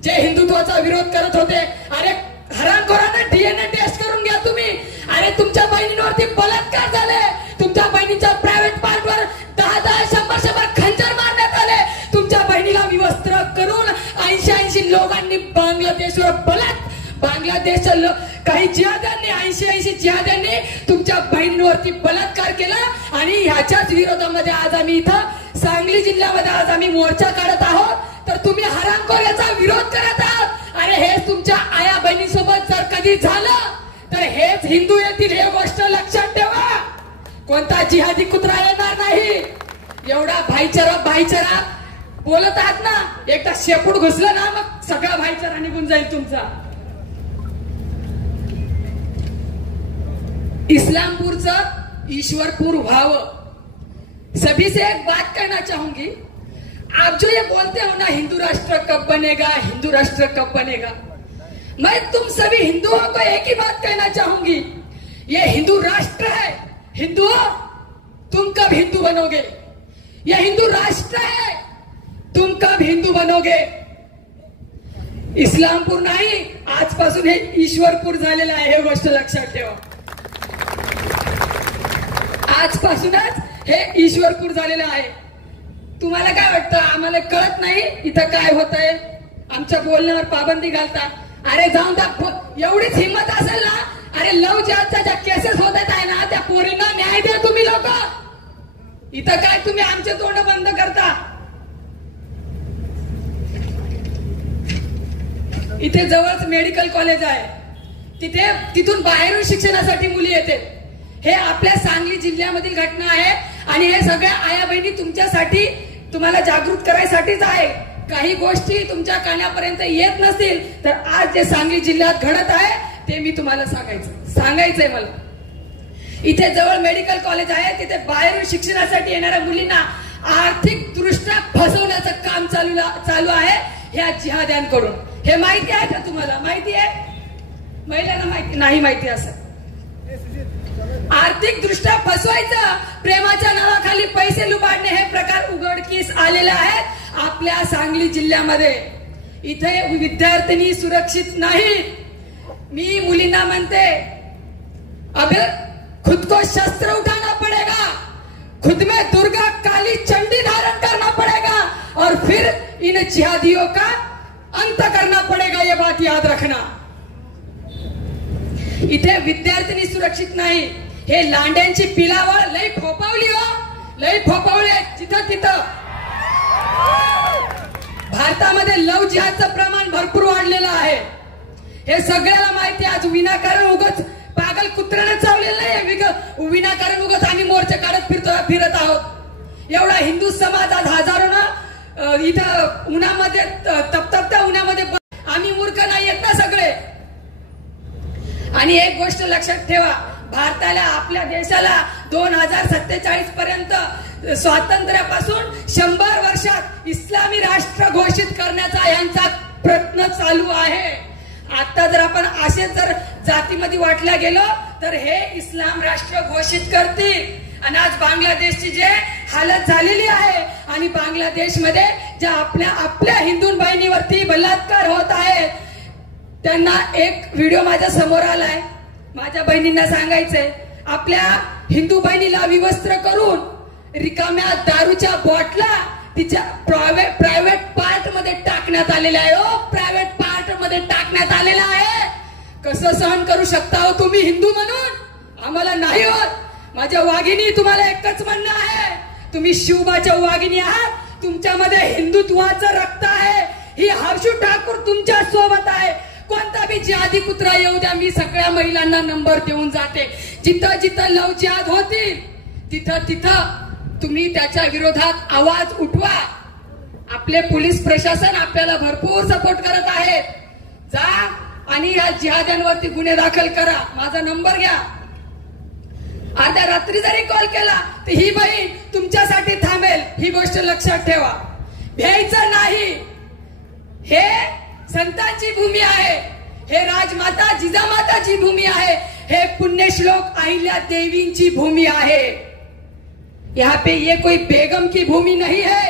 जे हिंदुत्वाचा विरोध करत होते, अरे हरामखोरांना डीएनए टेस्ट करून घ्या तुम्ही। अरे तुमच्या बहिणींवरती बलात्कार झाले, तुमच्या बहिणीच्या प्रायव्हेट पार्टवर 10-10, 100-100 खंजर मारण्यात आले, तुमच्या बहिणीला विवस्त्र करून 80-80 लोकांनी बांगलादेशवर बांगलादेशच्या काही जिहाद्यांनी 80-80 जिहाद्यांनी तुमच्या बहिणीवरती बलात्कार केला। आणि ह्याच्याच विरोधामध्ये आज आम्ही इथं सांगली जिल्ह्यामध्ये आज आम्ही मोर्चा काढत आहोत, तर तुम्ही हरामखोर याचा विरोध करत आहात। अरे हे तुमच्या आया बहिणीसोबत जर कधी झालं तर हेच हिंदू येतील, हे गोष्ट लक्षात ठेवा। कोणता जिहादी कुत्रा येणार नाही। एवढा भाईचारा बोलत आहात ना, एकदा शेपूट घुसलं ना, मग सगळा भाईचारा निघून जाईल तुमचा। इस्लामपुरचं ईश्वरपुर व्हावं। सभी से एक बात कहना चाहूंगी, आप जो ये बोलते हो ना, हिंदू राष्ट्र कब बनेगा, हिंदू राष्ट्र कब बनेगा, मैं तुम सभी हिंदुओं को एक ही बात कहना चाहूंगी, ये हिंदू राष्ट्र है। हिंदुओं, तुम कब हिंदू बनोगे? ये हिंदू राष्ट्र है, तुम कब हिंदू बनोगे? इस्लामपूर नाही, आजपासून हे ईश्वरपूर झालेलं आहे, हे गोष्ट लक्षात ठेवा। आजपासूनच हे ईश्वरपूर झालेलं आहे। तुम्हाला काय वाटतं, आम्हाला कळत नाही इथं काय होतंय? आमच्या बोलण्यावर पाबंदी घालता। अरे जाऊन द्या, एवढीच हिंमत असेल ना, अरे लव जिहादच्या ज्या केसेस होत आहे ना, त्या पोरींना न्याय द्या तुम्ही लोक। इथं काय तुम्ही आमचे तोंड बंद करता? इथे जवळच मेडिकल कॉलेज आहे, तिथून बाहेरून शिक्षणासाठी मुली येते। हे आपल्या सांगली जिल्ह्यामधील घटना आहे आणि हे सगळ्या आया बहिणी तुमच्यासाठी, तुम्हाला जागृत करायसाठीच आहे। काही गोष्टी तुमच्या कानापर्यंत येत नसतील तर आज जे सांगली जिल्ह्यात घडत आहे ते मी तुम्हाला सांगायचंय मला। इथे जवळ मेडिकल कॉलेज आहे, तिथे बाहेरून शिक्षणासाठी येणाऱ्या मुलींना आर्थिक दृष्ट्या फसवण्याचं काम चालू आहे ह्या जिहाद्यांकडून। हे माहिती आहे का तुम्हाला? माहिती आहे? महिलांना माहिती नाही? माहिती असं आर्थिक दृष्ट्या फसवायचं, प्रेमाच्या नावाखाली पैसे लुबाडणे, हे प्रकार उघडकीस आलेले आहेत आपल्या सांगली जिल्ह्यामध्ये। इथे विद्यार्थिनी सुरक्षित नाही। मी मुलींना म्हणते, अबे खुद को शस्त्र उठाना पड़ेगा, खुद में दुर्गा काली चंडी धारण करना पड़ेगा और फिर इन जिहादियों का अंत करना पड़ेगा, ये बात याद रखना। इथे विद्यार्थिनी सुरक्षित नाही। हे लांड्यांची पिलावळ लई फोपावली हो, लई फोपावली जिथं तिथं। भारतामध्ये लव जिहादचं प्रमाण भरपूर वाढलेलं आहे, हे सगळ्याला माहिती। आज विनाकारण उगाच पागल कुत्र्याने चावलेलं नाही, विनाकारण उगाच आम्ही मोर्चे काढत फिरत आहोत। एवढा हिंदू समाज आज हजारोनं इथं उन्हामध्ये तपतपत्या उन्हामध्ये, आम्ही मूर्ख नाही आहेत ना सगळे। आणि एक गोष्ट लक्षात ठेवा, भारताला, आपल्या देशाला 2047 पर्यंत स्वातंत्र्यापासून 100 वर्षात इस्लामी राष्ट्र घोषित करण्याचा यांचा प्रयत्न चालू आहे. आता जर आपण असे जर जातीमध्ये वाटल्या गेलो तर हे इस्लाम राष्ट्र घोषित करतील. आणि आज बांगलादेशची जे हालत झालेली आहे आणि बांगलादेशमध्ये ज्या आपल्या हिंदू बहिणीवरती बलात्कार होत आहेत, त्यांना एक व्हिडिओ माझ्या समोर आलाय. माझ्या बहिणींना सांगायचंय, आपल्या हिंदू बहिणीला विवस्त्र करून रिकाम्या दारूच्या बॉटला तिच्या प्रायव्हेट पार्ट मध्ये टाकण्यात आलेल्या आहे. प्रायव्हेट पार्ट मध्ये टाकण्यात आलेला आहे. कसं सहन करू शकता हो तुम्ही हिंदू म्हणून? आम्हाला नाही होत. माझ्या वाघिणी, तुम्हाला एकच म्हणणं आहे, तुम्ही शिवबाच्या वाघिणी आहात. तुमच्यामध्ये हिंदुत्वाचं रक्त आहे. ही हर्षू ठाकूर तुमच्या सोबत आहे. कोणता बी जिहादी कुत्रा येऊ द्या, मी सगळ्या महिलांना नंबर देऊन जाते. जिथं जिथं लव जिहाद होतील तिथं तिथं तुम्ही त्याच्या विरोधात आवाज उठवा. आपले पोलीस प्रशासन आपल्याला भरपूर सपोर्ट करत आहेत. जा आणि या जिहाद्यांवरती गुन्हे दाखल करा. माझा नंबर घ्या. अर्ध्या रात्री जरी कॉल केला तर ही बहीण तुमच्यासाठी थांबेल. ही गोष्ट लक्षात ठेवा. भ्यायचं नाही. हे संतांची भूमी आहे. हे राजमाता जिजामाताची भूमी आहे. हे पुण्यश्लोक अहिल्या देवींची भूमी आहे. यहाँ पे ये कोई बेगम की भूमि नहीं है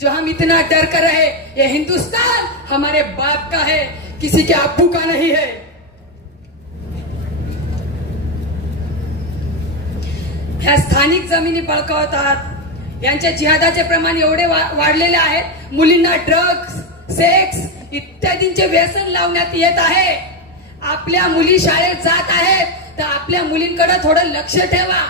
जो हम इतना डर कर रहे. ये हिंदुस्तान हमारे बाप का है, किसी के अब्बू का नहीं है. ह्या स्थानिक जमिनी बळकावतात. यांच्या जिहादाचे प्रमाण एवढे वाढलेले आहे. मुलींना ड्रग्स, सेक्स इत्यादींचे व्यसन लावण्यात येत आहे. आपल्या मुली शाळेत जात आहेत तर आपल्या मुलींकडे थोडं लक्ष ठेवा.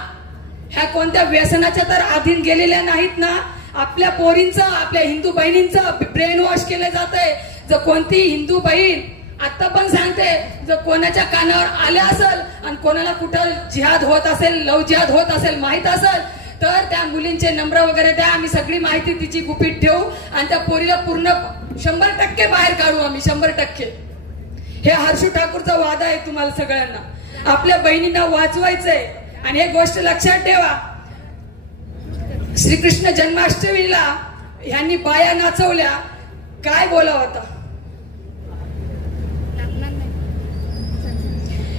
ह्या कोणत्या व्यसनाच्या तर अधीन गेलेल्या नाहीत ना. आपल्या पोरींचं, आपल्या हिंदू बहिणींचं ब्रेन वॉश केलं जातंय. जर कोणती हिंदू बहीण, आता पण सांगते, जर कोणाच्या कानावर आल्या असेल आणि कोणाला कुठं जिहाद होत असेल, लव जिहाद होत असेल माहित असेल तर त्या मुलींचे नंबर वगैरे द्या. आम्ही सगळी माहिती तिची गुपित ठेवू आणि त्या पोरीला पूर्ण 100% बाहेर काढू आम्ही. 100%. हे हर्षू ठाकूरचा वादा आहे तुम्हाला सगळ्यांना. आपल्या बहिणींना वाचवायचंय. आणि एक गोष्ट लक्षात ठेवा, श्रीकृष्ण जन्माष्टमीला ह्यांनी बाया नाचवल्या. काय बोला होता?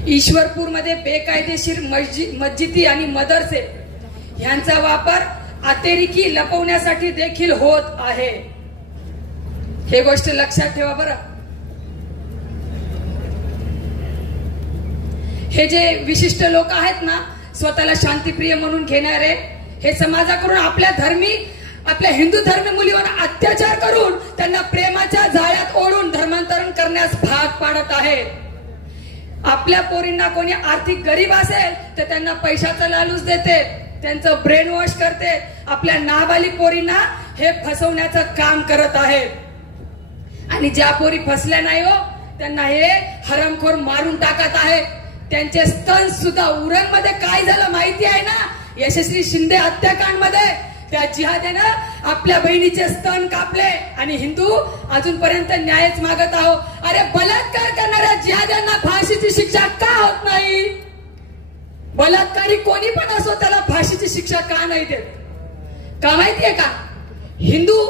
ईश्वरपूरमध्ये बेकायदेशीर मस्जिदी आणि मदरसे ह्यांचा वापर अतिरेकी लपवण्यासाठी देखील होत आहे. हे गोष्ट लक्षात ठेवा बरं. हे जे विशिष्ट लोक आहेत ना, स्वतःला शांतिप्रिय म्हणून घेणारे, हे समाजाकडून आपल्या हिंदू धर्मी मुलीवर अत्याचार करून त्यांना प्रेमाच्या जाळ्यात ओढून धर्मांतरण करण्यास भाग पाडत आहेत. आपल्या पोरींना कोणी आर्थिक गरीब असेल तर त्यांना पैशाचा लालूच देते, त्यांचं ब्रेन वॉश करते. आपल्या नाबालिग पोरींना हे फसवण्याचं काम करत आहेत. आणि ज्या पोरी फसल्या नाही हो, त्यांना हे हरामखोर मारून टाकत आहेत. त्यांचे स्तन सुद्धा उरणमध्ये काय झालं माहिती आहे ना? यशस्वी शिंदे हत्याकांड मध्ये त्या जिहाद्यानं आपल्या बहिणीचे स्तन कापले आणि हिंदू अजूनपर्यंत न्यायच मागत आहो. अरे बलात्कार करणाऱ्या जिहाद्यांना फाशीची शिक्षा का होत नाही? बलात्कारी कोणी पण असो त्याला फाशीची शिक्षा का नाही देत? का माहितीये का? हिंदू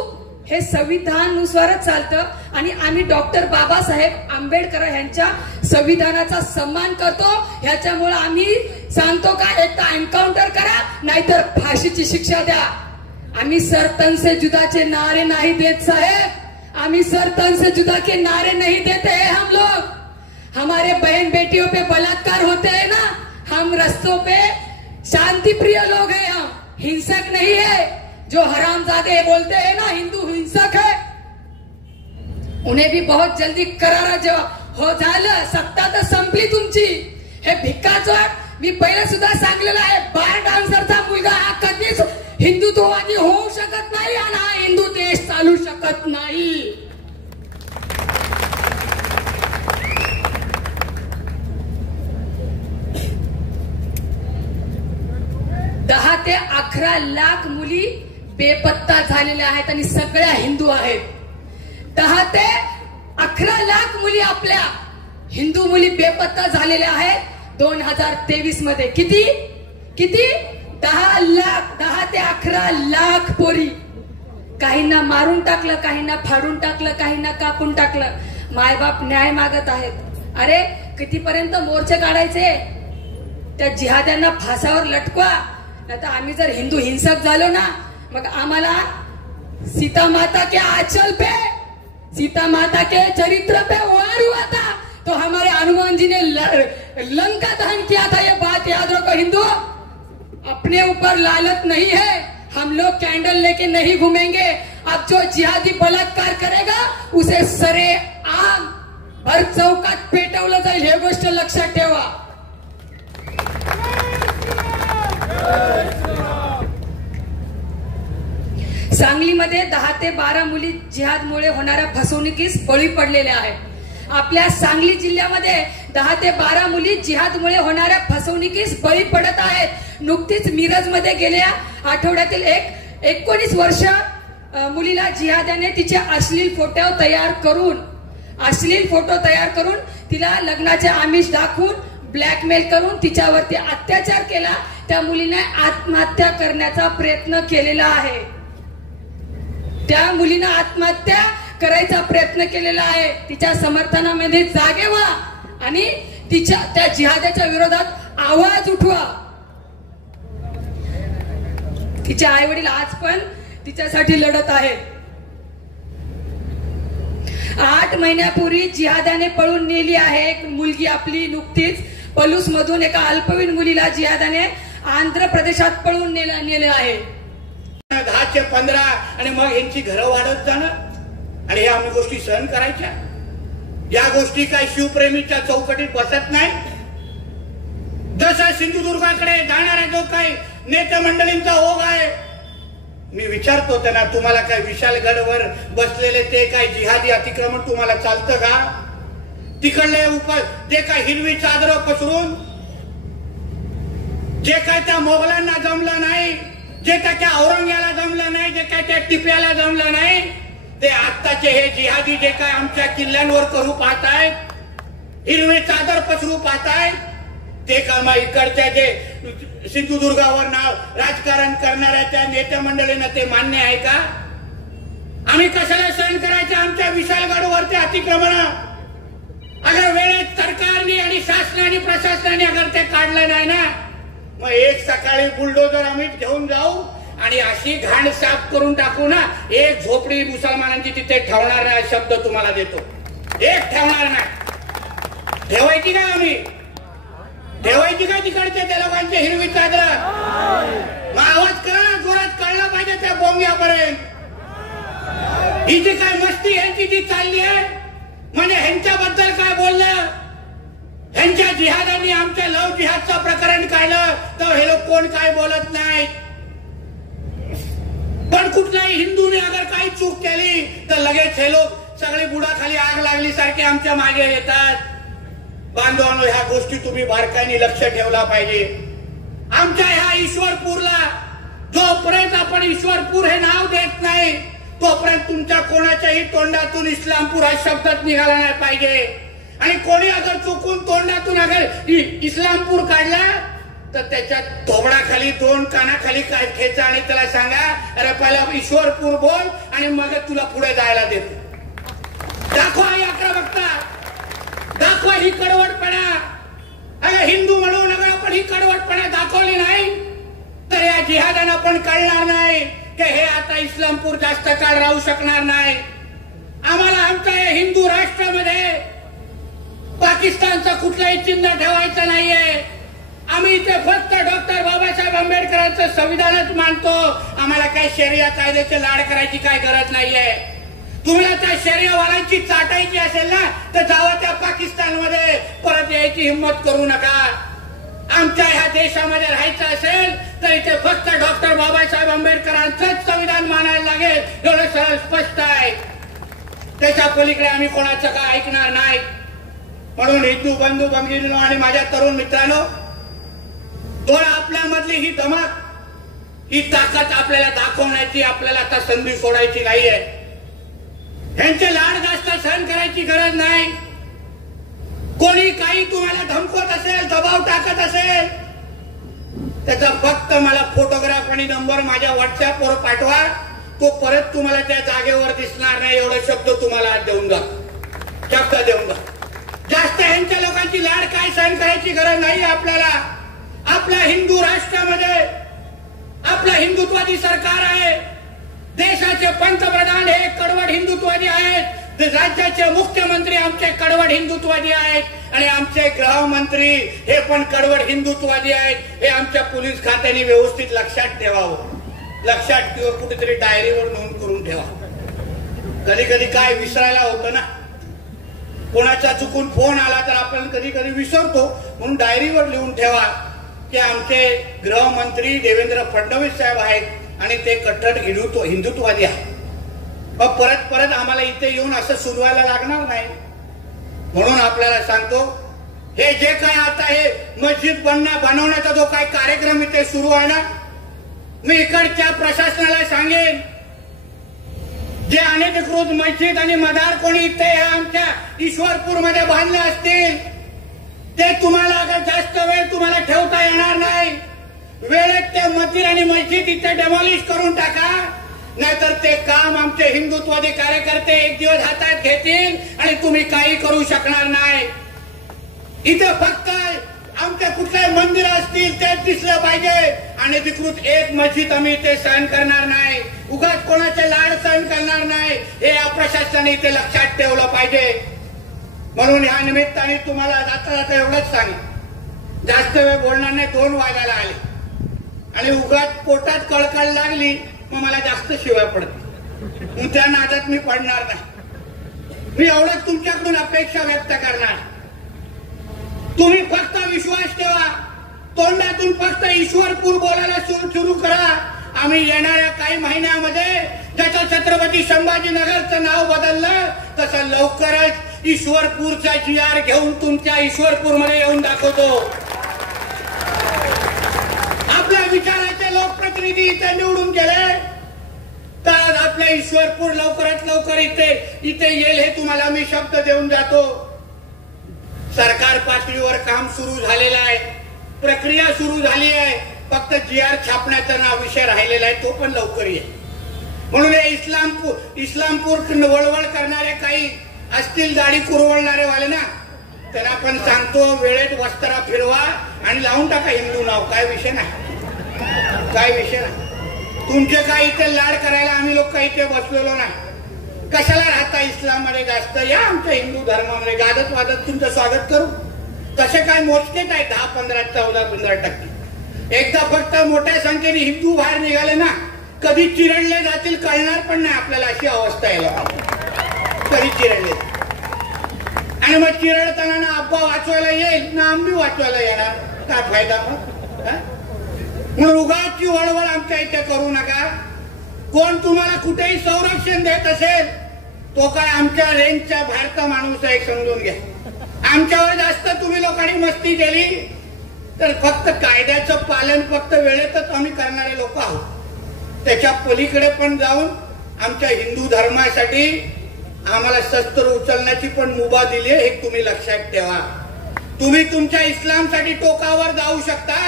हे संविधानानुसारच चालतं आणि आम्ही डॉक्टर बाबासाहेब आंबेडकर यांच्या संविधानाचा सन्मान करतो. ह्याच्यामुळे आम्ही सांगतो का एक तर एन्काउंटर करा नाहीतर फाशीची शिक्षा द्या. आम्ही सर तन से जुदा के नारे नहीं देत साहेब. आम्ही सर तन से जुदा के नारे नहीं देते हैं हम लोग. हमारे बहन बेटियों पे बलात्कार होते हैं ना, हम रस्तों पे शांति प्रिय लोग हैं. हम हिंसक नहीं है. जो हरामजादे बोलते हैं ना हिंदू हिंसक है, उन्हें भी बहुत जल्दी करारा जवाब हो झालं. सत्ता तर संपली तुमची. हे भिक्काचोट मी पहिले सुद्धा सांगलेलं आहे, बार डान्सरचा मुलगा हा कधीच हिंदुत्ववादी होऊ शकत नाही आणि हा हिंदू देश चालू शकत नाही. 10 ते 11 लाख मुली बेपत्ता झालेल्या आहेत आणि सगळ्या हिंदू आहेत. 10 ते 11 लाख मुली आपल्या हिंदू मुली बेपत्ता झालेल्या आहेत 2023 मध्ये. किती किती 10 ते 11 लाख पोरी. काहींना मारून टाकलं, काहींना फाडून टाकलं, काहींना कापून टाकलं. मायबाप न्याय मागत आहेत. अरे कितीपर्यंत मोर्चे काढायचे? त्या जिहाद्यांना फासावर लटकवा. नाहीतर आम्ही जर हिंदू हिंसक झालो ना, मग आम्हाला सीता माता के आंचल पे, सीता माता के चरित्र पे वार हुआ था तो हमारे हनुमान जी ने लंका दहन किया था. ये बात याद रखो हिंदू. अपने ऊपर लालच नहीं है, हम लोग कैंडल लेके नहीं घूमेंगे. अब जो जिहादी बलात्कार करेगा उसे सरे आग भर चौकात पेटवलं जाईल. हे गोष्ट लक्षात ठेवा. सांगलीमध्ये 10 ते 12 मुली जिहादमुळे होणाऱ्या फसवणुकीस बळी पडलेल्या आहेत. आपल्या सांगली जिल्ह्यामध्ये 10 ते 12 मुली जिहादमुळे होणाऱ्या फसवणुकीस बळी पडत आहेत. नुकतीच मिरजमध्ये गेल्या आठवड्यातील 19 वर्ष मुलीला जिहाद्याने तिचे अश्लील फोटो तयार करून तिला लग्नाचे आमिष दाखवून ब्लॅकमेल करून तिच्यावरती अत्याचार केला. त्या मुलीने आत्महत्या करण्याचा प्रयत्न केलेला आहे. त्या मुलीनं आत्महत्या करायचा प्रयत्न केलेला आहे. तिच्या समर्थनामध्ये जागे व्हा आणि त्या जिहाद्याच्या विरोधात आवाज उठवा. तिचे आई वडील आज पण तिच्यासाठी लढत आहेत. 8 महिन्यापूर्वी जिहाद्याने पळून नेली आहे एक मुलगी आपली. नुकतीच पलूस मधून एका अल्पवयीन मुलीला जिहाद्याने आंध्र प्रदेशात पळून नेले आहे. 10 ते 15 आणि मग यांची घरं वाढत जाणं आणि ह्या आम्ही गोष्टी सहन करायच्या. या गोष्टी काय शिवप्रेमीच्या चौकटीत बसत नाही. जसा सिंधुदुर्गाकडे जाणारा जो काही नेते मंडळींचा ओघ आहे, मी विचारतो त्यांना, तुम्हाला काय विशालगडवर बसलेले ते काय जिहादी अतिक्रमण तुम्हाला चालतं का? तिकडले जे काय हिरवी चादर पसरून जे काय त्या मोगलांना जमलं नाही, जे काय त्या औरंग्याला जमलं नाही, जे काय त्या टिप्याला जमलं नाही, ते आत्ताचे हे जिहादी जे काय आमच्या किल्ल्यांवर करू पाहतायत, हिरवी चादर पसरू पाहतायत, ते काम इकडच्या जे सिंधुदुर्गावर नाव राजकारण करणाऱ्या त्या नेते मंडळींना ते मान्य आहे का? आम्ही कशाला सहन करायचे आमच्या विशालगडवरचे अतिक्रमण? अगर वेळेत सरकारने आणि शासनाने प्रशासनाने अगर ते काढलं नाही ना, मग एक सकाळी बुलडोजर आम्ही घेऊन जाऊ आणि अशी घाण साफ करून टाकू ना, एक झोपडी मुसलमानांची तिथे ठेवणार नाही. शब्द तुम्हाला देतो, एक ठेवणार नाही. ठेवायची का आम्ही? ठेवायची का तिकडच्या त्या लोकांची हिरवी चादर? मग आवाज करा, जोरात काढला पाहिजे त्या बोंग्यापर्यंत. ही जी काय मस्ती ह्यांची जी चालली आहे, म्हणजे ह्यांच्याबद्दल काय बोललं, ह्यांच्या जिहादांनी आमच्या लव जिहादचं प्रकरण काढलं तर हे लोक कोण काय बोलत नाही. पण कुठल्याही हिंदूने अगर काही चूक केली तर लगेच हे लोक सगळे बुडाखाली आग लागली सारखे आमच्या मागे येतात. बांधवांनो, ह्या गोष्टी तुम्ही बारकाईने लक्ष ठेवला पाहिजे. आमच्या ह्या ईश्वरपूरला जोपर्यंत आपण ईश्वरपूर हे नाव देत नाही तोपर्यंत तुमच्या कोणाच्याही तोंडातून इस्लामपूर हा शब्दच निघाला नाही पाहिजे. आणि कोणी अगर चुकून तोंडातून अगर इस्लामपूर काढला तर त्याच्या थोबडाखाली 2 कानाखाली काय खेचा आणि त्याला सांगा, अरे पहिला ईश्वरपूर बोल आणि मग तुला पुढे जायला देतो. दाखवा ही आक्रमकता, दाखवा ही कडवटपणा. अरे हिंदू म्हणून अगर आपण ही कडवटपणा दाखवली नाही तर या जिहादांना पण कळणार नाही की हे आता इस्लामपूर जास्त काळ राहू शकणार नाही. आम्हाला आमच्या या हिंदू राष्ट्रामध्ये पाकिस्तानचं कुठलंही चिन्ह ठेवायचं नाहीये. आम्ही इथे फक्त डॉक्टर बाबासाहेब आंबेडकरांचं संविधानच मानतो. आम्हाला काही शरिया कायद्याचे लाड करायची काय गरज नाहीये. तुम्हाला त्या शरियावाल्यांची चाटायची असेल ना तर जावा त्या पाकिस्तानमध्ये, परत यायची हिंमत करू नका. आमच्या ह्या देशामध्ये राहायचं असेल तर इथे फक्त डॉक्टर बाबासाहेब आंबेडकरांचंच संविधान मानायला लागेल. एवढं सरळ स्पष्ट आहे. त्याच्या पलीकडे आम्ही कोणाचं काय ऐकणार नाही. म्हणून हिंदू बंधू भगिनींनो आणि माझ्या तरुण मित्रांनो, थोडा आपल्यामधली ही धमक, ही ताकद आपल्याला दाखवण्याची, आपल्याला आता संधी सोडायची नाहीये. ह्यांचे लाड जास्त सहन करायची गरज नाही. कोणी काही तुम्हाला धमकवत असेल, दबाव टाकत असेल, त्याचा फक्त मला फोटोग्राफ आणि नंबर माझ्या व्हॉट्सअपवर पाठवा. तो परत तुम्हाला त्या जागेवर दिसणार नाही, एवढे शब्द तुम्हाला आज देऊन जा, शब्द देऊन जा. जास्त ह्यांच्या लोकांची लाड काय सहन करायची गरज नाही आपल्याला. आपल्या हिंदू राष्ट्रामध्ये आपलं हिंदुत्वादी सरकार आहे. देशाचे पंतप्रधान हे कडवड हिंदुत्वादी आहेत. राज्याचे मुख्यमंत्री आमचे कडवड हिंदुत्वादी आहेत आणि आमचे गृहमंत्री हे पण कडवड हिंदुत्वादी आहेत. हे आमच्या पोलीस खात्याने व्यवस्थित लक्षात ठेवावं. लक्षात ठेवा, कुठेतरी डायरीवर नोंद करून ठेवा. कधी कधी काय विसरायला होतं ना, कोणाचा चुकून फोन आला तर आपण कधी कधी विसरतो, म्हणून डायरीवर लिहून ठेवा की आमचे गृहमंत्री देवेंद्र फडणवीस साहेब आहेत आणि ते कट्टर हिंदुत्वादी आहेत. मग परत परत आम्हाला इथे येऊन असं सुनवायला लागणार नाही. म्हणून आपल्याला सांगतो, हे जे काय आता हे मस्जिद बनवण्याचा जो काय कार्यक्रम इथे सुरू आहे ना, मी इकडच्या प्रशासनाला सांगेन, जे अनधिकृत मस्जिद आणि मदार कोणी इथे आमच्या ईश्वरपूरमध्ये बांधले असतील, ते तुम्हाला अगर जास्त वेळ तुम्हाला ठेवता येणार नाही. वेळेत ते मंदिर आणि मस्जिद इथे डेमॉलिश करून टाका, नाहीतर ते काम आमचे हिंदुत्वादी कार्यकर्ते एक दिवस हातात घेतील आणि तुम्ही काही करू शकणार नाही. इथे फक्त आमच्या कुठल्याही मंदिर असतील तेच दिसलं पाहिजे. आणि अधिकृत एक मस्जिद आम्ही इथे सहन करणार नाही. उगाच कोणाचे लाड सहन करणार नाही. हे या प्रशासनाने इथे लक्षात ठेवलं पाहिजे. म्हणून या निमित्ताने तुम्हाला जाता जाता एवढंच सांगेन, जास्त वेळ बोलणार नाही. 2 वाजायला आले आणि उगाच पोटात कळकळ लागली मग मला जास्त शिवाय पडते. त्या नादात मी पडणार नाही. मी एवढंच तुमच्याकडून अपेक्षा व्यक्त करणार, तुम्ही फक्त विश्वास ठेवा. तोंडातून फक्त ईश्वरपूर बोलायला सुरू करा. आम्ही येणाऱ्या काही महिन्यामध्ये जसं छत्रपती संभाजीनगरचं नाव बदललं तसं लवकरच ईश्वरपूरचा GR घेऊन तुमच्या ईश्वरपूरमध्ये येऊन दाखवतो. आपल्या विचाराचे लोकप्रतिनिधी इथे निवडून गेले तर आपल्या ईश्वरपूर लवकरात लवकर इथे येईल हे तुम्हाला मी शब्द देऊन जातो. सरकार पातळीवर काम सुरू झालेलं आहे, प्रक्रिया सुरू झाली आहे. फक्त GR छापण्याचा ना विषय राहिलेला आहे, तो पण लवकर येईल. म्हणून हे इस्लामपूर वळवळ करणारे काही असतील दाढी कुरवळणारे वाले ना, त्यांना पण सांगतो, वेळेत वस्त्रा फिरवा आणि लावून टाका हिंदू नाव. काय विषय नाही, काय विषय नाही. तुमचे काय इथे लाड करायला आम्ही लोक काही इथे बसलेलो नाही. कशाला राहता इस्लाममध्ये जास्त, या आमच्या हिंदू धर्मामध्ये गादत वादत तुमचं स्वागत करू. तसे काय मोजकेच आहे, 10, 15, 14, 15%. एकदा फक्त मोठ्या संख्येने हिंदू बाहेर निघाले ना, कधी चिरडले जातील कळणार पण नाही आपल्याला, अशी अवस्था यायला. कधी चिरडले आणि मग चिरडताना ना अब्बा वाचवायला येईल ना आंबी वाचवायला येणार, काय फायदा मग. म्हणून उगाचची वळवळ आमच्या इथे करू नका. कोण तुम्हाला कुठेही संरक्षण देत असेल तो काय आमच्या रेंजच्या बाहेरचा माणूस आहे, समजून घ्या. आमच्यावर जास्त तुम्ही लोकांनी मस्ती केली तर फक्त कायद्याचं पालन फक्त वेळेतच आम्ही करणारे लोक आहोत. त्याच्या पलीकडे पण जाऊन आमच्या हिंदू धर्मासाठी आम्हाला शस्त्र उचलण्याची पण मुभा दिली आहे, हे तुम्ही लक्षात ठेवा. तुम्ही तुमच्या इस्लामसाठी टोकावर जाऊ शकता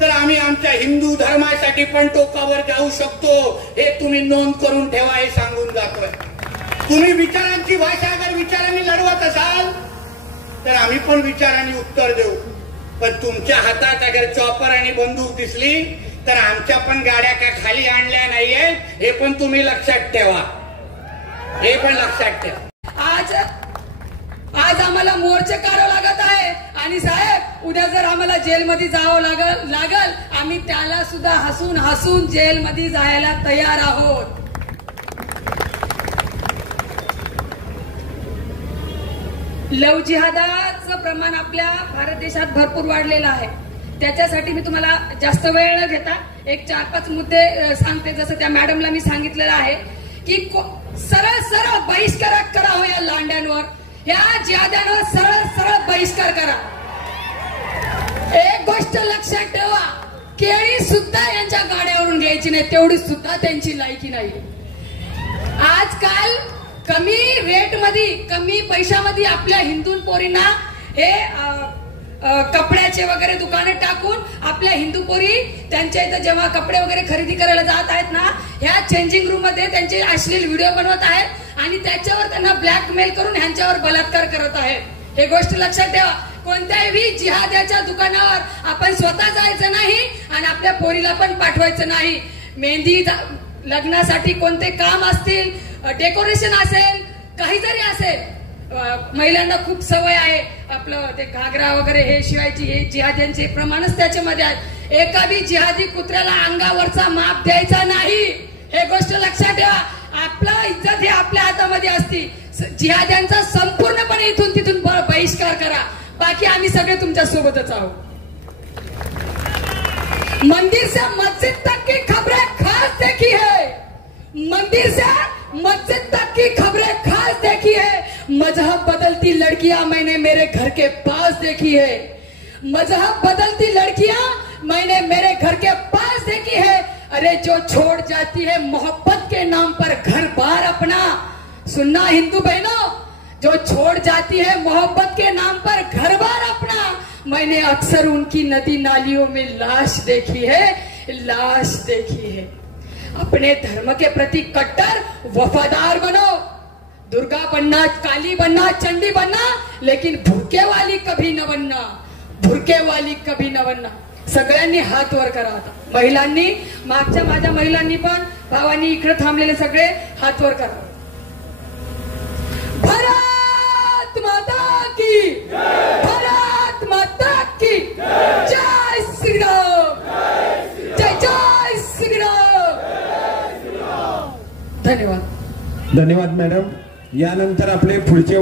तर आम्ही आमच्या हिंदू धर्मासाठी पण टोकावर जाऊ शकतो, हे तुम्ही नोंद करून ठेवा, हे सांगून जातोय. तुम्ही विचारांची भाषा अगर विचारांनी लढवत असाल तर आम्ही पण विचारांनी उत्तर देऊ. पण तुमच्या हातात अगर चॉपर आणि बंदूक दिसली तर आमच्या पण गाड्या का खाली आणल्या नाहीयेत, हे पण तुम्ही लक्षात ठेवा, हे पण लक्षात ठेवा. आज आम्हाला मोर्चे काढावं लागत आहे आणि साहेब उद्या जर आम्हाला जेलमध्ये जावं लागल आम्ही त्याला सुद्धा हसून हसून जेलमध्ये जायला तयार आहोत. लव जिहादाचं प्रमाण आपल्या भारत देशात भरपूर वाढलेलं आहे. त्याच्यासाठी मी तुम्हाला जास्त वेळ न घेता एक 4-5 मुद्दे सांगते. जसं त्या मॅडमला मी सांगितलेलं आहे की सरळ सरळ बहिष्कार करावं या लांड्यांवर, या जिहाद्यांवर सरळ सरळ बहिष्कार करा. एक गोष्ट लक्षात ठेवा, केळी सुद्धा यांच्या गाड्यावरून घ्यायची नाही, तेवढी सुद्धा त्यांची लायकी नाही. आजकाल कमी रेट मध्ये कमी पैशामध्ये आपल्या हिंदू पोरींना हे कपड्याचे वगैरे दुकाने टाकून आपल्या हिंदू पोरी त्यांच्या इथं जेव्हा कपडे वगैरे खरेदी करायला जात आहेत ना, ह्या चेंजिंग रूम मध्ये त्यांचे अश्लील व्हिडिओ बनवत आहेत आणि त्याच्यावर त्यांना ब्लॅकमेल करून ह्यांच्यावर बलात्कार करत आहेत। हे गोष्ट लक्षात ठेवा। कोणत्याही जिहाद्याच्या दुकानावर आपण स्वतः जायचं नाही आणि आपल्या पोरीला पण पाठवायचं नाही। मेहंदी लग्नासाठी कोणते काम असतील, डेकोरेशन असेल, काही जरी असेल, महिलांना खूप सवय आहे आपलं ते घागरा वगैरे हे शिवायची, हे जिहाद्यांचे प्रमाणच त्याच्यामध्ये आहे। एका बी जिहादी कुत्र्याला अंगावरचा माप द्यायचा नाही, हे गोष्ट लक्षात ठेवा। आपला इज्जत हे आपल्या हातामध्ये असती। जिहाद्यांचा संपूर्णपणे इथून तिथून बहिष्कार करा, बाकी आम्ही सगळे तुमच्या सोबतच आहोत। मंदिर से मस्जिद तक की खबरें खास देखी है, मंदिर से मस्जिद तक की खबरें खास देखी है। मजहब बदलती लड़कियां मैंने मेरे घर के पास देखी है, मजहब बदलती लड़कियां मैंने मेरे घर के पास देखी है। अरे जो छोड़ जाती है मोहब्बत के नाम पर घर बार अपना, सुनना हिंदू बहनों, जो छोड़ जाती है मोहब्बत के नाम पर घर बार अपना, मैंने अक्सर उनकी नदी नालियों में लाश देखी है, लाश देखी है। अपने धर्म के प्रति कट्टर वफादार बनो, दुर्गा बनना, काली बनना, चंडी बनना, लेकिन भुरके वाली कभी न बनना, भुरके वाली कभी न बनना। सगळ्यांनी हात वर करा आता। महिलांनी, मागच्या माझ्या महिलांनी पण, भावांनी इकडे थांबलेले सगळे हात वर करा। भारत माता की, भारत माता की जय श्री राम, जय जय श्री राम। धन्यवाद। धन्यवाद मॅडम। यानंतर आपले पुढचे